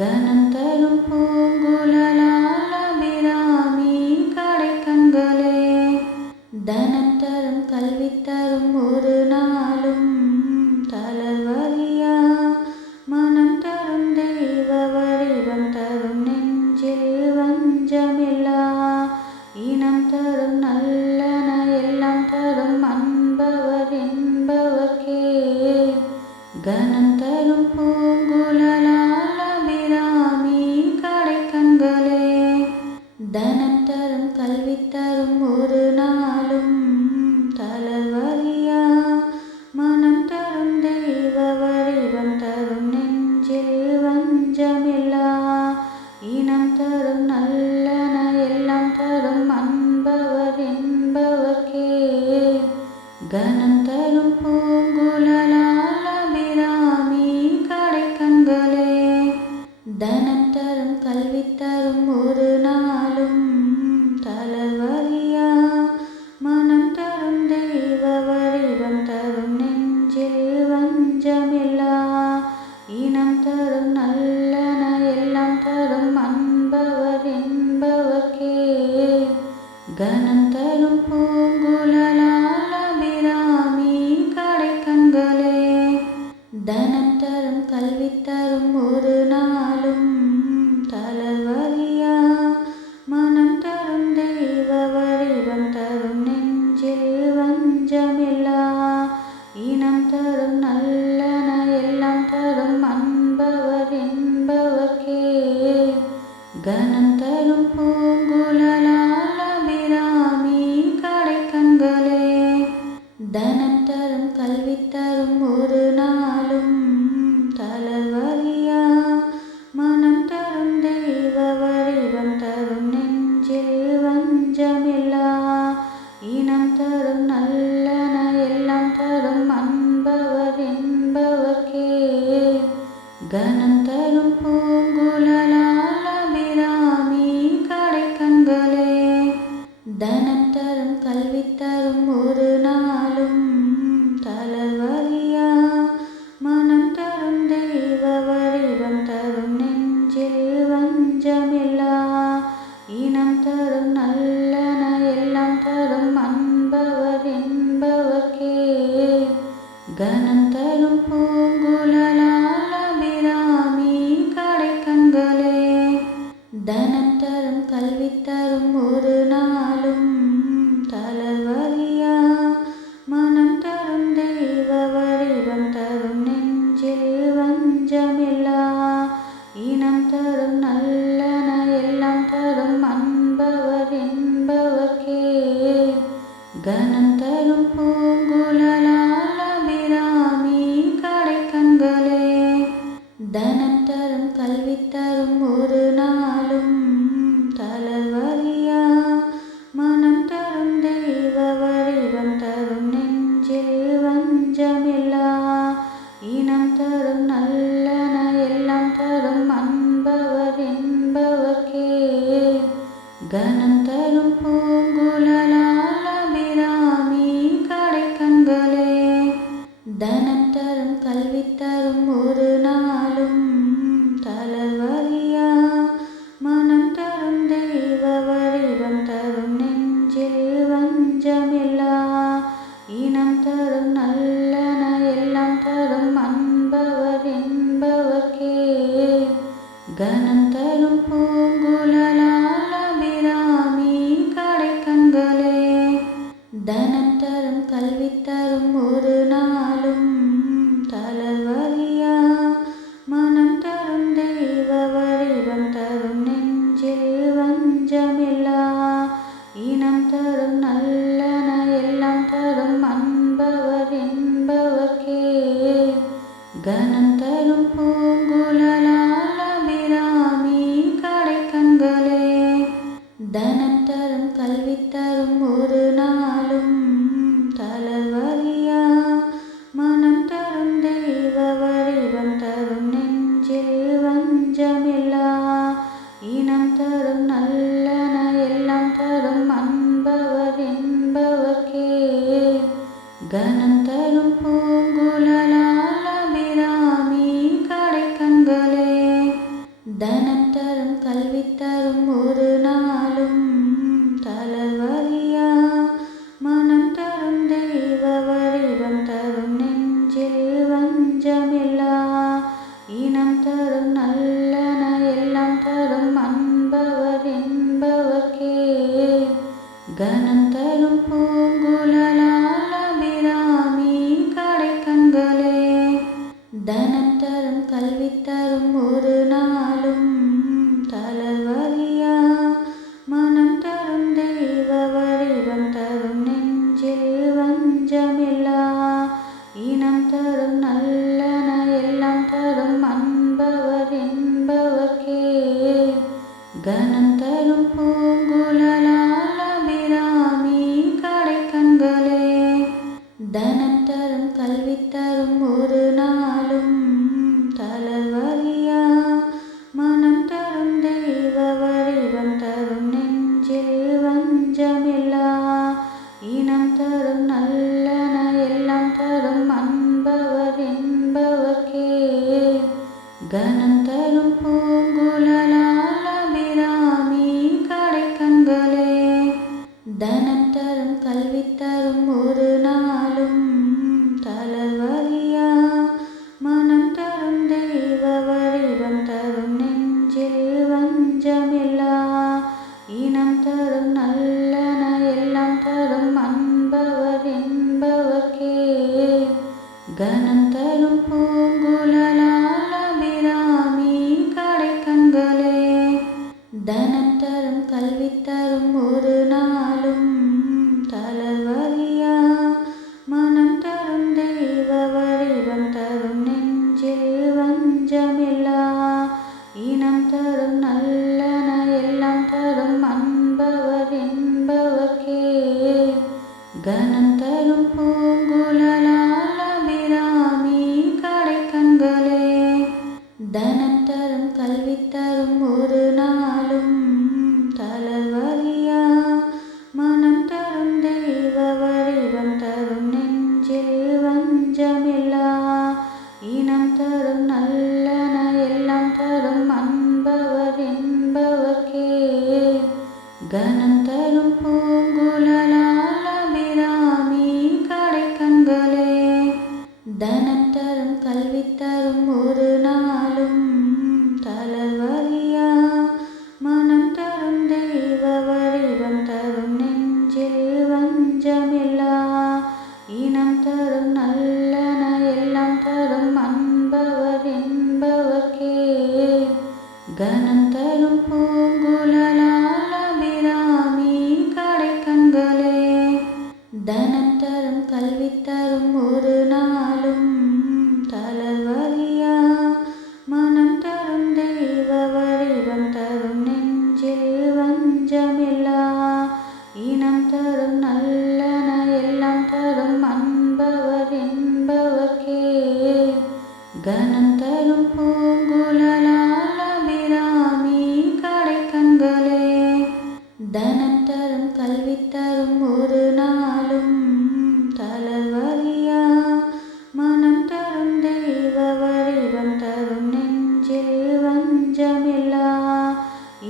கனம் தரும் பூங்குழலால் அபிராமி கடைக்கண்களே தனம் தரும் கல்வி தரும் ஒரு நாளும் தளர்வறியா மனம் தரும் தெய்வ வடிவம் தரும் நெஞ்சில் வஞ்சமில்லா இனம் தரும் நல்லன எல்லாம் தரும் அன்பவர் என்பவர்க்கே கனம் தரும் பூங்குழலால் அபிராமி கடைக்கண்களே தனம் தரும் கல்வி தரும் ஒரு நாளும் தளர்வறியா மனம் தரும் தெய்வ வடிவம் தரும் நெஞ்சில் வஞ்சமில்லா இனம் தரும் நல்லன எல்லாம் தரும் அன்பவர் என்பவர்க்கே கனம் தரும் பூங்குழலால் அபிராமி கடைக்கண்களே தனம் தரும் கல்வி தரும் ஒரு நாளும் தளர்வறியா மனம் தரும் தெய்வ வடிவம் தரும் நெஞ்சில் வஞ்சமில்லா இனம் தரும் நல்லன எல்லாம் தரும் அன்பவர் என்பவர்க்கே கனம் தரும் பூங்குழலால் அபிராமி கடைக்கண்களே தனம் தரும் கல்வி தரும் ஒரு நாளும் தளர்வறியா மனம் தரும் தெய்வ வடிவம் தரும் நெஞ்சில் வஞ்சமில்லா இனம் தரும் நல்லன எல்லாம் தரும் அன்பவர் என்பவர்க்கே கனம் தரும் பூங்குழலால் அபிராமி கடைக்கண்களே தனம் தரும் கல்வி தரும் ஒரு நாளும் தளர்வறியா மனம் தரும் தெய்வ வடிவம் தரும் நெஞ்சில் வஞ்சமில்லா இனம் தரும் நல்லன எல்லாம் தரும் அன்பவர் என்பவர்க்கே கனம் தரும் பூங்குழலால் அபிராமி கடைக்கண்களே தனம் தரும் கல்வி தரும் ஒரு நாளும் தளர்வறியா மனம் தரும் தெய்வ வடிவம் தரும் நெஞ்சில் வஞ்சமில்லா இனம் தரும் நல்லன எல்லாம் தரும் அன்பவர் என்பவர்க்கே கனம் தரும் பூங்குழலால் அபிராமி கடைக்கண்களே தனம் தரும் கல்வி தரும் ஒரு நாளும் தளர்வறியா மனம் தரும் தெய்வ வடிவம் தரும் நெஞ்சில் வஞ்சமில்லா இனம் தரும் நல்லன எல்லாம் தரும் அன்பவர் என்பவர்க்கே கனம் தரும் பூங்குழலால் அபிராமி கடைக்கண்களே தனம் தரும் கல்வி தரும் ஒரு நாளும் தளர்வறியா மனம் தரும் தெய்வ வடிவம் தரும் நெஞ்சில் வஞ்சமில்லா இனம் தரும் நல்லன எல்லாம் தரும் அன்பவர் என்பவர்க்கே கனம் தரும் பூங்குழலால் அபிராமி கடைக்கண்களே தனம் தரும் கல்வி தரும் ஒரு நாளும் தளர்வறியா மனம் தரும் தெய்வ வடிவம் தரும் நெஞ்சில் வஞ்சமில்லா இனம் தரும் நல்லன எல்லாம் தரும் அன்பவர் என்பவர்க்கே கனம் தரும் பூங்குழலால் அபிராமி கடைக்கண்களே தனம் தரும் கல்வி தரும் ஒரு நாளும் தளர்வறியா தரும் பூங்குழலால் அபிராமி கடைக்கண்களே. தனம் தரும் கல்வி தரும் ஒரு நாளும் தளர்வறியா மனம் தரும் தெய்வ வடிவம் தரும் நெஞ்சில் வஞ்சமில்லா இனம் தரும் நல்லன எல்லாம் தரும் அன்பவர் என்பவர்க்கே. கனம் தரும் பூங்குழலால் அபிராமி கடைக்கண்களே. தனம் தரும் கல்வி தரும் ஒரு நாளும் தளர்வறியா மனம் தரும் தெய்வ வடிவம் தரும் நெஞ்சில் வஞ்சமில்லா இனம் தரும் நல்லன எல்லாம் தரும் அன்பவர் என்பவர்க்கே. கனம் தரும் பூங்குழலால் அபிராமி கடைக்கண்களே. தனம் தரும் கல்வி தரும் ஒரு நாளும் தளர்வறியா மனம் தரும் தெய்வ வடிவம் தரும் நெஞ்சில் வஞ்சமில்லா இனம் தரும் நல்லன எல்லாம் தரும் அன்பவர் என்பவர்க்கே. கனம் தரும் பூங்குழலால் அபிராமி கடைக்கண்களே. தனம் தரும் கல்வி தரும் ஒரு நாளும் தளர்வறியா மனம் தரும் தெய்வ வடிவம் தரும் நெஞ்சில் வஞ்சமில்லா இனம் தரும் நல்லன எல்லாம் தரும் அன்பவர் என்பவர்க்கே. கனம் தரும் பூங்குழலால் அபிராமி கடைக்கண்களே. தனம் தரும் கல்வி தரும் ஒரு நாளும் தளர்வறியா மனம் தரும் தெய்வ வடிவம் தரும் நெஞ்சில் வஞ்சமில்லா இனம் தரும் நல்லன எல்லாம் தரும் அன்பவர் என்பவர்க்கே. கனம் தரும் பூங்குழலால் அபிராமி கடைக்கண்களே. தனம் தரும் கல்வி தரும் ஒரு நாளும் தளர்வறியா மனம் தரும் தெய்வ வடிவம் தரும் நெஞ்சில் வஞ்சமில்லா இனம் தரும் நல்லன எல்லாம் தரும் அன்பவர் என்பவர்க்கே. கனம் தரும் பூங்குழலால் அபிராமி கடைக்கண்களே. தனம் தரும் கல்வி தரும் ஒரு நாளும் தளர்வறியா மனம் தரும் தெய்வ வடிவம் தரும் நெஞ்சில் வஞ்சமில்லா இனம் தரும் நல்லன எல்லாம் தரும் அன்பவர் என்பவர்க்கே. கனம் தரும் பூங்குழலால் அபிராமி கடைக்கண்களே. தனம் தரும் கல்வி தரும் ஒரு நாளும் தளர்வறியா மனம் தரும் தெய்வ வடிவம் தரும் நெஞ்சில் வஞ்சமில்லா இனம் தரும் நல்லன எல்லாம் தரும் அன்பவர் என்பவர்க்கே. கனம் தரும் பூங்குழலால் அபிராமி கடைக்கண்களே. தனம் தரும் கல்வி தரும் ஒரு நாளும் தளர்வறியா மனம் தரும் தெய்வ வடிவம் தரும் நெஞ்சில் வஞ்சமில்லா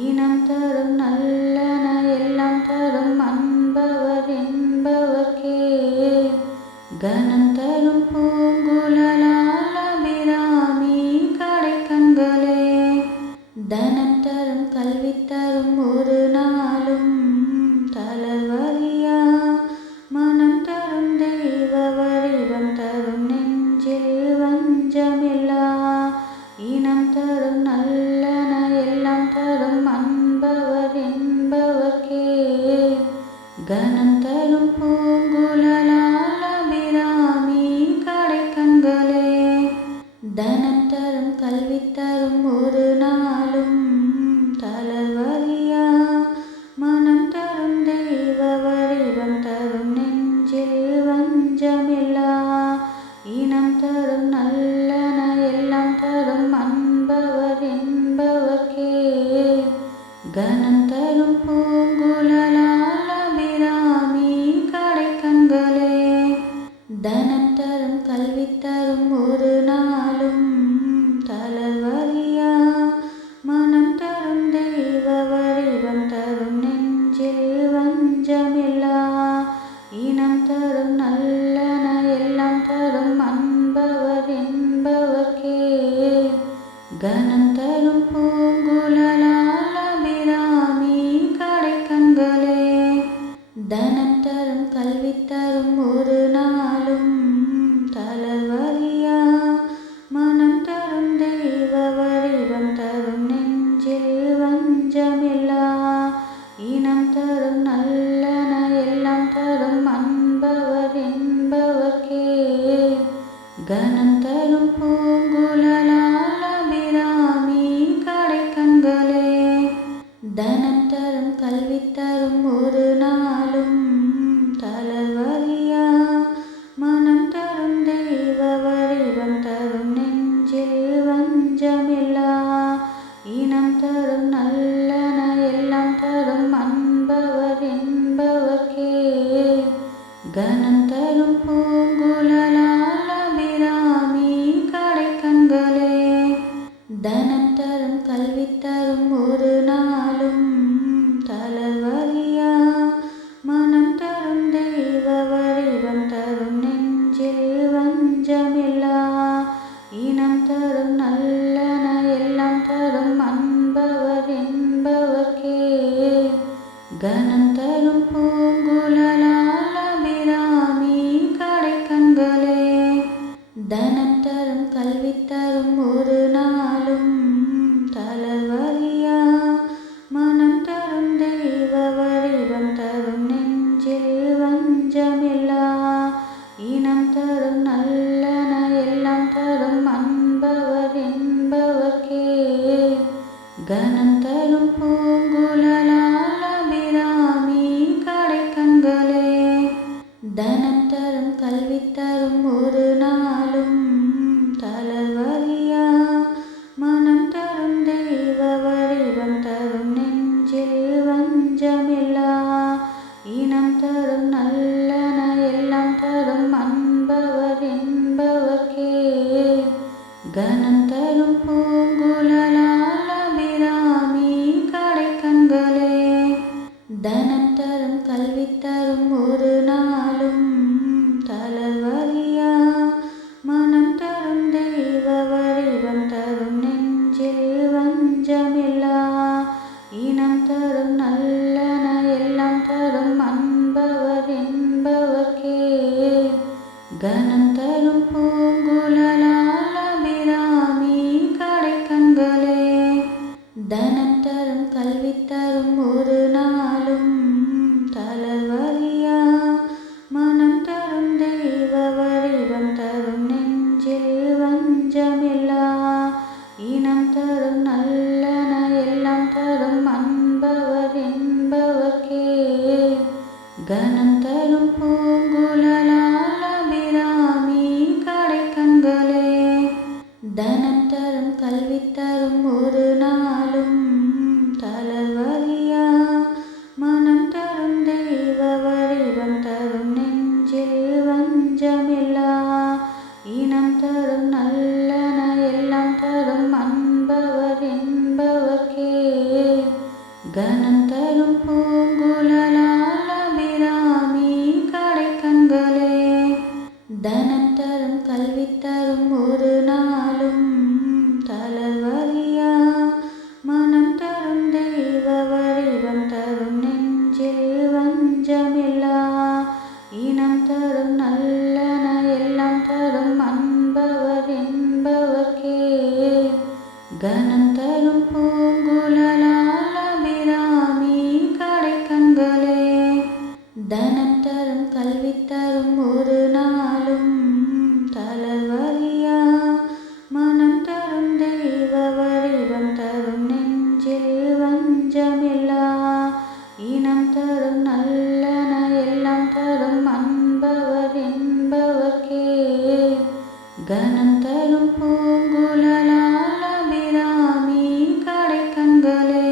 இனம் தரும் நல்லன எல்லாம் தரும் அன்பவர் என்பவர்க்கே. கனம் தரும் பூங்குழலால் அபிராமி கடைக்கண்களே. தனம் தரும் கல்வி தரும் ஒரு நாளும் தளர்வறியா மனம் தரும் தெய்வ வடிவம் தரும் நெஞ்சில் வஞ்சமில்லா இனம் தரும் நல்லன எல்லாம் தரும் அன்பவர் என்பவர்க்கே. கனம் தரும் பூங்குழலால் அபிராமி கடைக்கண்களே. தனம் தரும் கல்வி தரும் ஒரு நாளும் தரும் கல்வி தரும் ஒரு நாளும் தளர்வறியா மனம் தரும் தெய்வ வடிவம் தரும் நெஞ்சில் வஞ்சமில்லா இனம் தரும் நல்லன எல்லாம் தரும் அன்பவர் என்பவர்க்கே கனம் தரும் பூங்குழலால் அபிராமி கடைக்கண்களே தனம் தரும் கல்வி தரும் ஒரு நாளும் தளர்வறியா மனம் தரும் தெய்வ வடிவம் தரும் நெஞ்சில் வஞ்சமில்லா இனம் தரும் நல்லன எல்லாம் தரும் அன்பவர் என்பவர்க்கே கனம் தரும் பூங்குழலால் அபிராமி கடைக்கண்களே தனம் தரும் கல்வி தரும் ஒரு நாளும் தளர்வறியா மனம் தரும் தெய்வ வடிவம் தரும் நெஞ்சில் வஞ்சமில்லா இனம் தரும் நல்லன எல்லாம் தரும் அன்பவர் என்பவர்க்கே கனம் தரும் பூங்குழலால் அபிராமி கடைக்கண்களே தனம் தரும் கல்வி தரும் ஒரு நாளும் தளர்வறியா மனம் தரும் தெய்வ வடிவம் தரும் நெஞ்சில் வஞ்சமில்லா இனம் தரும் நல்லன எல்லாம் தரும் அன்பவர் என்பவர்க்கே கனம் தரும் பூங்குழலால் அபிராமி கடைக்கண்களே தனம் தரும் கல்வி தரும் ஒரு நாளும் தளர்வறியா மனம் தரும் தெய்வ வடிவம் தரும் நெஞ்சில் வஞ்சமில்லா இனம் தரும் நல்லன எல்லாம் தரும் அன்பவர் என்பவர்க்கே கனம் தரும் பூங்குழலால் அபிராமி கடைக்கண்களே தனம் தரும் கல்வி தரும் ஒரு நாளும் தளர்வறியா மனம் தரும் தெய்வ வடிவம் தரும் நெஞ்சில் வஞ்சமில்லா இனம் தரும் நல்லன எல்லாம் தரும் அன்பவர் என்பவர்க்கே கனம் தரும் பூங்குழலால் அபிராமி கடைக்கண்களே தனம் தரும் கல்வி தரும் ஒரு நாளும் தளர்வறியா மனம் தரும் தெய்வ வடிவம் தரும் நெஞ்சில் வஞ்சமில்லா இனம் தரும் நல்லன எல்லாம் தரும் அன்பவர் என்பவர்க்கே கனம் தரும் பூங்குழலால் அபிராமி கடைக்கண்களே தனம் தரும் கல்வி தரும் ஒரு நாளும் தளர்வறியா மனம் தரும் தெய்வ வடிவம் தரும் நெஞ்சில் வஞ்சமில்லா இனம் தரும் நல்லன எல்லாம் தரும் அன்பவர் என்பவர்க்கே கனம் தரும் பூங்குழலால் அபிராமி கடைக்கண்களே தனம் தரும் கல்வி தரும் ஒரு நாளும் தளர்வறியா மனம் தரும் தெய்வ வடிவம் தரும் நெஞ்சில் வஞ்சமில்லா இனம் தரும் நல்லன எல்லாம் தரும் அன்பவர் என்பவர்க்கே கனம் தரும் பூங்குழலால் அபிராமி கடைக்கண்களே தனம் தரும் கல்வி தரும் ஒரு நாளும் தளர்வறியா மனம் தரும் தெய்வ வடிவம் தரும் நெஞ்சில் வஞ்சமில்லா இனம் தரும் நல்லன எல்லாம் தரும் அன்பவர் என்பவர்க்கே கனம் தரும் பூங்குழலால் அபிராமி கடைக்கண்களே தனம் தரும் கல்வி தரும் ஒரு நாளும் தளர்வறியா மனம் தரும் தெய்வ வடிவம் தரும் நெஞ்சில் வஞ்சமில்லா இனம் தரும் நல்லன எல்லாம் தரும் அன்பவர் என்பவர்க்கே கனம் தரும் பூங்குழலால் அபிராமி கடைக்கண்களே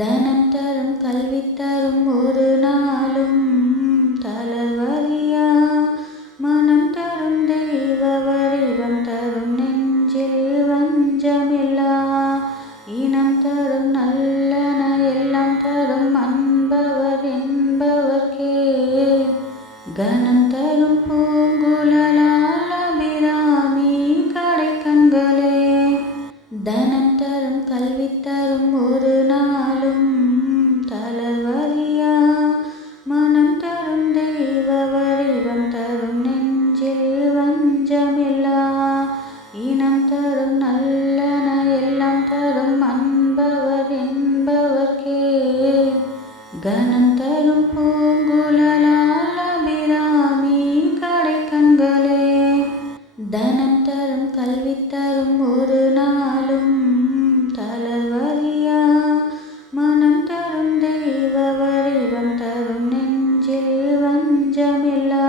தனம் தரும் கல்வி தரும் ஒரு நாளும் தளர்வறியா மனம் தரும் தனம் தரும் கல்வி தரும் ஒரு நாளும் தளர்வறியா மனம் தரும் தெய்வ வடிவம் தரும் நெஞ்சில் வஞ்சமில்லா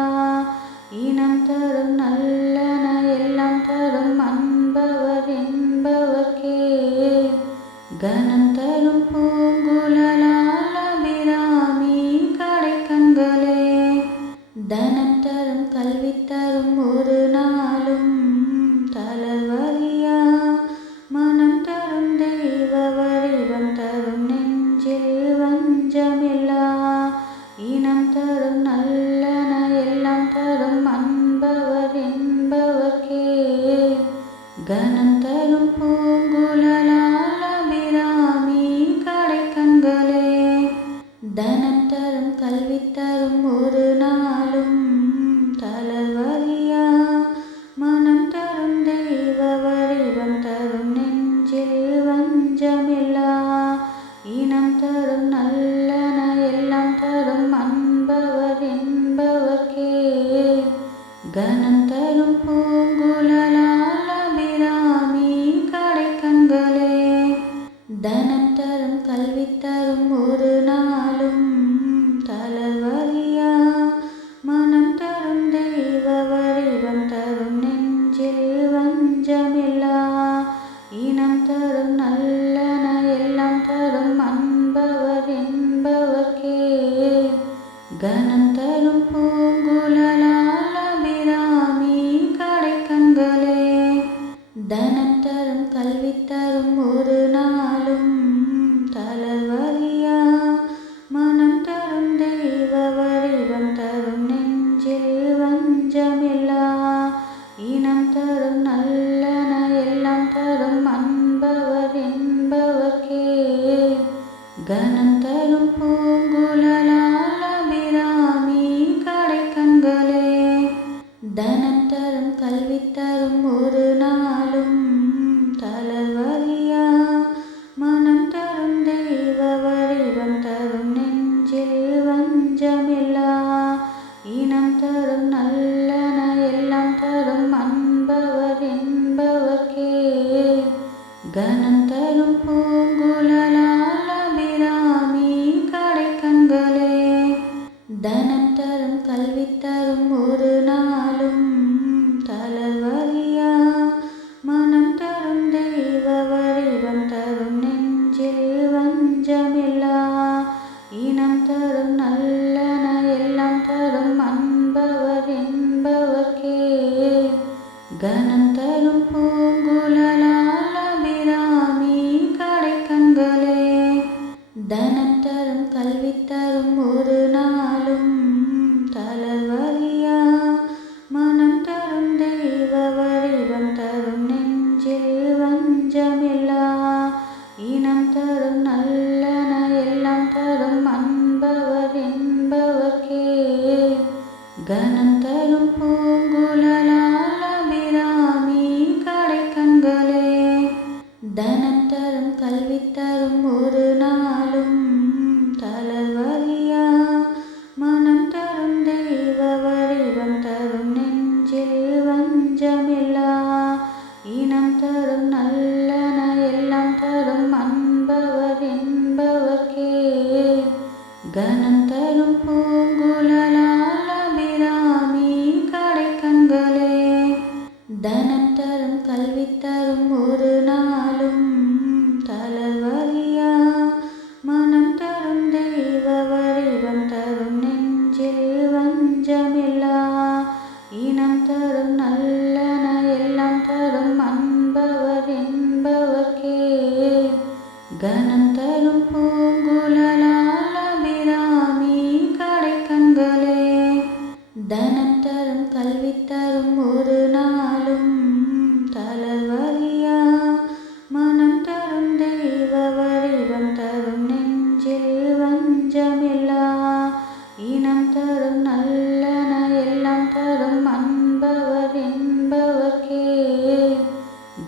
இனம் தரும் நல்லன எல்லாம் தரும் அன்பவர் என்பவர்க்கே கனம் தரும் பூங்குழலால் அபிராமி கடைக்கண்களே தனம் தரும் கல்வி தரும் ஒரு நாளும் தளர்வறியா மனம் தரும் தெய்வ வடிவம் தரும் நெஞ்சில் வஞ்சமில்லா இனம் தரும் நல்லன எல்லாம் தரும் அன்பவர் என்பவர்க்கே கனம் தரும் பூங்குழலால் அபிராமி கடைக்கண்களே தனம் தரும் கல்வி தரும் ஒரு நாளும் தளர்வறியா மனம் தரும் தெய்வ வடிவம் தரும் நெஞ்சில் வஞ்சமில்லா இனம் தரும் நல்லன எல்லாம் தரும் அன்பவர் என்பவர்க்கே கனம் தரும் பூங்குழலால் அபிராமி கடைக்கண்களே தனம் தரும் கல்வி தரும் ஒரு நாளும் தளர்வறியா மனம் தரும் தெய்வ வடிவம் தரும் நெஞ்சில் வஞ்சமில்லா இனம் தரும் நல்லன எல்லாம் தரும் அன்பவர் என்பவர்க்கே கனம் தரும் பூங்குழலால் அபிராமி கடைக்கண்களே தனம் தரும் கல்வி தரும் ஒரு நாளும் தளர்வறியா மனம் தரும் தெய்வ வடிவம் தரும் நெஞ்சில் வஞ்சமில்லா இனம் தரும் நல்லன எல்லாம் தரும் அன்பவர் என்பவர்க்கே கனம் தரும் பூங்குழலால் அபிராமி கடைக்கண்களே தனம் தரும் கல்வி தரும் ஒரு நாளும் தளர்வறியா மனம் தரும் தெய்வ வடிவம் தரும் நெஞ்சில் வஞ்சமில்லா இனம் தரும் நல்லன எல்லாம் தரும் அன்பவர் என்பவர்க்கே கனம் தரும் பூங்குழலால் அபிராமி கடைக்கண்களே தனம் தரும் கல்வி தரும் ஒரு நாளும் தளர்வறியா மனம் தரும் தெய்வ வடிவம் தரும் நெஞ்சில் வஞ்சமில்லா இனம் தரும் நல்லன எல்லாம் தரும் அன்பவர் என்பவர்க்கே கனம் தரும் பூங்குழலால் அபிராமி கடைக்கண்களே தனம் தரும் கல்வி தரும் ஒரு நாளும் தளர்வறியா மனம் தரும் தெய்வ வடிவம் தரும் நெஞ்சில் வஞ்சமில்லா இனம் தரும் நல்லன எல்லாம் தரும் அன்பவர் என்பவர்க்கே கனம் தரும் பூங்குழலால் அபிராமி கடைக்கண்களே தனம் தரும் கல்வி தரும் ஒரு நாளும் தளர்வறியா மனம் தரும் தெய்வ வடிவம் தரும் நெஞ்சில் வஞ்சமில்லா இனம் தரும் நல்லன எல்லாம் தரும் அன்பவர் என்பவர்க்கே கனம் தரும் பூங்குழலால் அபிராமி கடைக்கண்களே தனம் தரும் கல்வி தரும் ஒரு நாளும் தளர்வறியா மனம் தரும் தெய்வ வடிவம் தரும் நெஞ்சில் வஞ்சமில்லா இனம் தரும் நல்லன எல்லாம் தரும் அன்பவர் என்பவர்க்கே கனம் தரும் பூங்குழலால் அபிராமி கடைக்கண்களே தனம் தரும் கல்வி தரும் ஒரு நாளும் தளர்வறியா மனம் தரும் தெய்வ வடிவம் தரும் நெஞ்சில் வஞ்சமில்லா இனம் தரும் நல்லன எல்லாம் தரும் அன்பவர் என்பவர்க்கே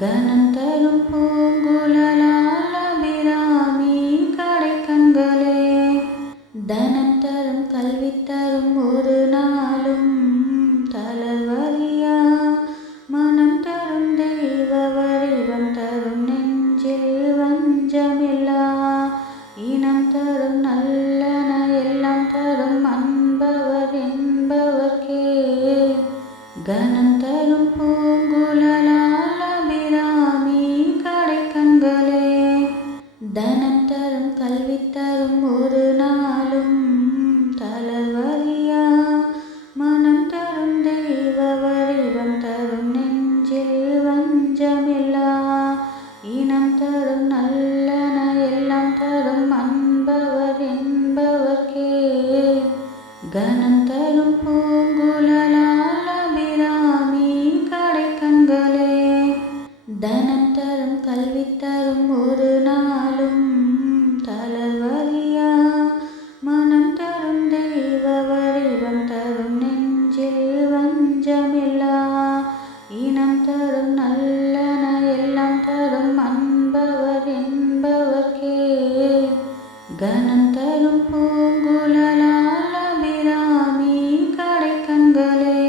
கனம் தரும் பூங்குழலால் அபிராமி கடைக்கண்களே தனம் தரும் கல்வி தரும் ஒரு நாளும் தளர்வறியா தரும் பூங்குழலால் அபிராமி கடைக்கண்களே. தனம் தரும் கல்வி தரும் ஒரு நாளும் தளர்வறியா மனம் தரும் தெய்வ வடிவம் தரும் நெஞ்சில் வஞ்சமில்லா இனம் தரும் நல்லன எல்லாம் தரும் அன்பவர் என்பவர்க்கே. கனம் தரும் பூங்குழலால் அபிராமி கடைக்கண்களே. தனம் தரும் கல்வி தரும் ஒரு நாளும் தளர்வறியா மனம் தரும் தெய்வ வடிவம் தரும் நெஞ்சில் வஞ்சமில்லா இனம் தரும் நல்லன எல்லாம் தரும் அன்பவர் என்பவர்க்கே. கனம் தரும் பூங்குழலால் அபிராமி கடைக்கண்களே.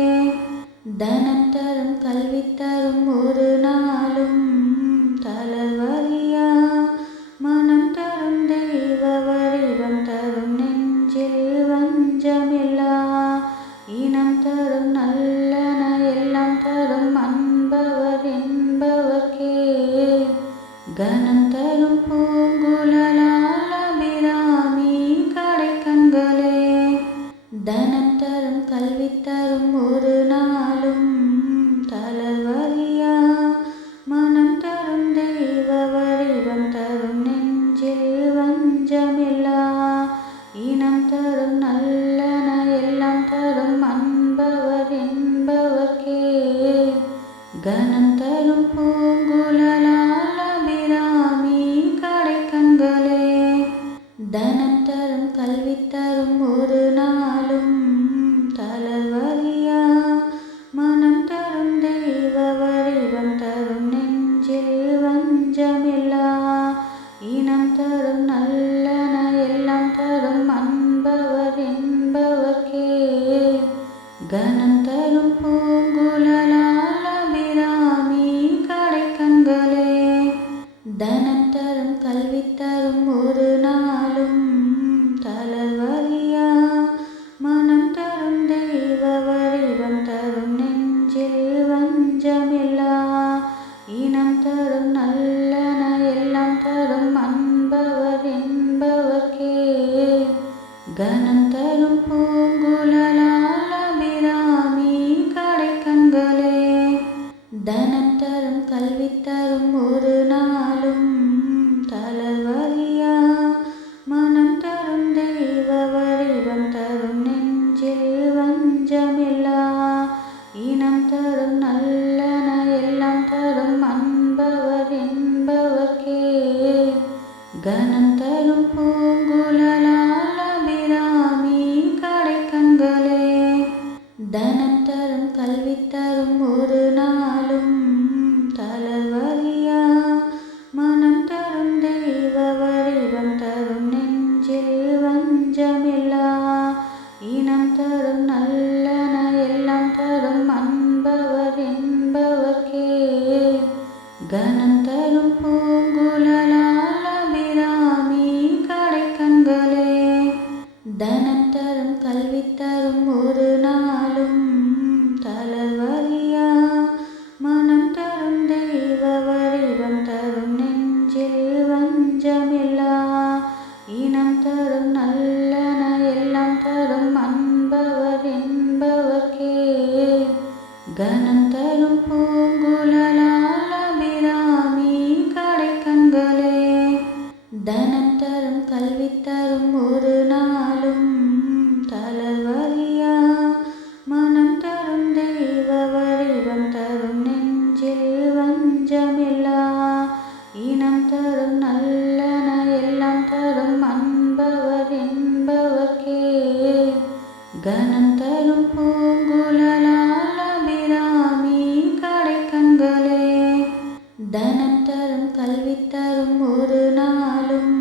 தனம் தரும் கல்வி தரும் ஒரு நாளும் தளர்வறியா மனம் தரும் தெய்வ வடிவம் தரும் நெஞ்சில் வஞ்சமில்லா இனம் தரும் நல்லன எல்லாம் தரும் அன்பவர் என்பவர்க்கே. கனம் தரும் பூங்குழலால் அபிராமி கடைக்கண்களே. தனம் தரும் கல்வி தரும் ஒரு நாளும் தளர்வறியா மனம் தரும் தெய்வ வடிவம் தரும் நெஞ்சில் வஞ்சமில்லா இனம் தரும் நல்லன எல்லாம் தரும் அன்பவர் என்பவர்க்கே. கனம் தரும் பூங்குழலால் அபிராமி கடைக்கண்களே. தனம் தரும் கல்வி தரும் ஒரு நாளும் தளர்வறியா மனம் தரும் தெய்வ வடிவம் தரும் நெஞ்சில் வஞ்சமில்லா இனம் தரும் நல்லன எல்லாம் தரும் அன்பவர் என்பவர்க்கே. கனம் தரும் பூங்குழலால் அபிராமி கடைக்கண்களே. தனம் தரும் கல்வி தரும் ஒரு நாளும் தளர்வறியா மனம் தரும் தெய்வ வடிவம் தரும் நெஞ்சில் வஞ்சமில்லா இனம் தரும் நல்லன எல்லாம் தரும் அன்பவர் என்பவர்க்கே. கனம் தரும் பூங்குழலால் அபிராமி கடைக்கண்களே. தனம் தரும் கல்வி தரும் ஒரு நாளும் தளர்வறியா மனம் தரும் தெய்வ வடிவம் தரும் நெஞ்சில் வஞ்சமில்லா இனம் தரும் நல்லன எல்லாம் தரும் அன்பவர் என்பவர்க்கே. கனம் தரும் பூங்குழலால் அபிராமி கடைக்கண்களே. தனம் தரும் கல்வி தரும் ஒரு நாளும் தளர்வறியா மனம் தரும் தெய்வ வடிவம் தரும் நெஞ்சில் வஞ்சமில்லா இனம் தரும் நல்லன எல்லாம் தரும் அன்பவர் என்பவர்க்கே. கனம் தரும் பூங்குழலால் அபிராமி கடைக்கண்களே. தனம் தரும் கல்வி தரும் ஒரு நாளும் தளர்வறியா மனம் தரும் தெய்வ வடிவம் தரும் நெஞ்சில் வஞ்சமில்லா இனம் தரும் நல்லன எல்லாம் தரும் அன்பவர் என்பவர்க்கே. கனம் தரும் பூங்குழலால் அபிராமி கடைக்கண்களே. தனம் தரும் கல்வி தரும் ஒரு நாளும் தளர்வறியா மனம் தரும் தெய்வ வடிவம் தரும் நெஞ்சில் வஞ்சமில்லா இனம் தரும் நல்லன எல்லாம் தரும் அன்பவர் என்பவர்க்கே. கனம் தரும் பூங்குழலால் அபிராமி கடைக்கண்களே. தனம் தரும் கல்வி தரும் ஒரு நாளும்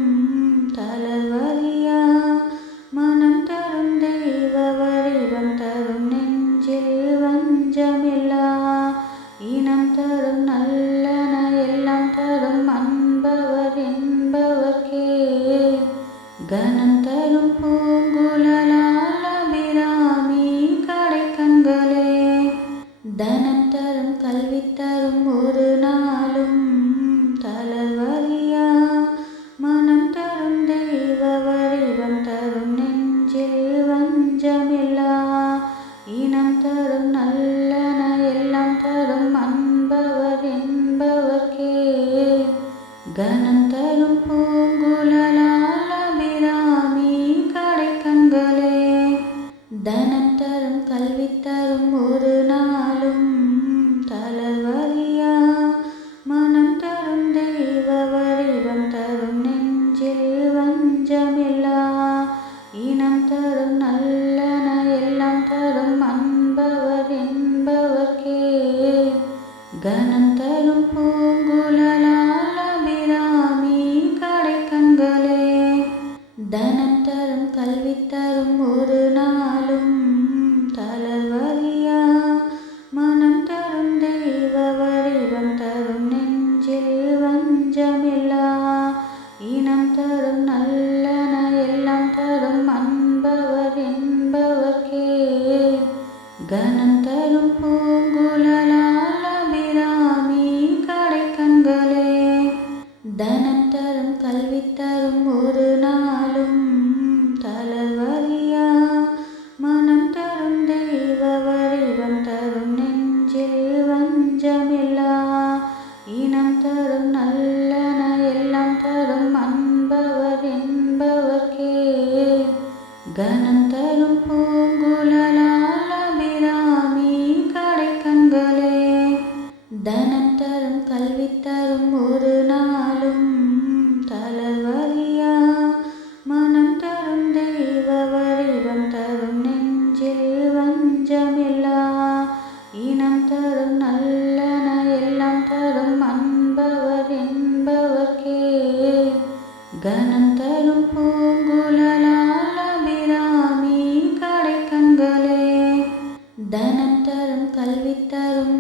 தரும் கல்வி தரும் ஒரு நாளும் தளர்வறியா மனம் தரும் தெய்வ வடிவம் தரும் நெஞ்சில் வஞ்சமில்லா இனம் தரும் நல்லன எல்லாம் தரும் அன்பவர் என்பவர்க்கே கனம் தரும் பூங்குழலால் அபிராமி கடைக்கண்களே தனம் தரும் கல்வி தரும் ஒரு நாளும் தளர்வறியா மனம் தரும் தெய்வ வடிவம் தரும் நெஞ்சில் வஞ்சமில்லா இனம் தரும் நல்லன எல்லாம் தரும் அன்பவர் என்பவர்க்கே கனம் தரும் பூங்குழலால் அபிராமி கடைக்கண்களே தனம் தரும் கல்வி தரும் ஒரு நாளும் தளர்வறியா மனம் தரும் தெய்வ வடிவம் தரும் நெஞ்சில் வஞ்சமில்லா இனம் தரும் நல்லன எல்லாம் தரும் அன்பவர் என்பவர்க்கே கனம் தரும் பூங்குழலால் அபிராமி கடைக்கண்களே தனம் தரும் கல்வி தரும் ஒரு நாளும் தளர்வறியா மனம் தரும் தெய்வ வடிவம் தரும் நெஞ்சில் வஞ்சமில்லா இனம் தரும் நல்லன எல்லாம் தரும் அன்பவர் என்பவர்க்கே கனம் தரும் பூங்குழலால் அபிராமி கடைக்கண்களே தனம் தரும் கல்வி தரும் ஒரு நாளும் தளர்வறியா மனம் தரும் தெய்வ வடிவம் தரும் நெஞ்சில் வஞ்சமில்லா இனம் தரும் நல்லன எல்லாம் தரும் அன்பவர் என்பவர்க்கே கனம் தரும் பூங்குழலால் அபிராமி கடைக்கண்களே தனம் தரும் கல்வி தரும்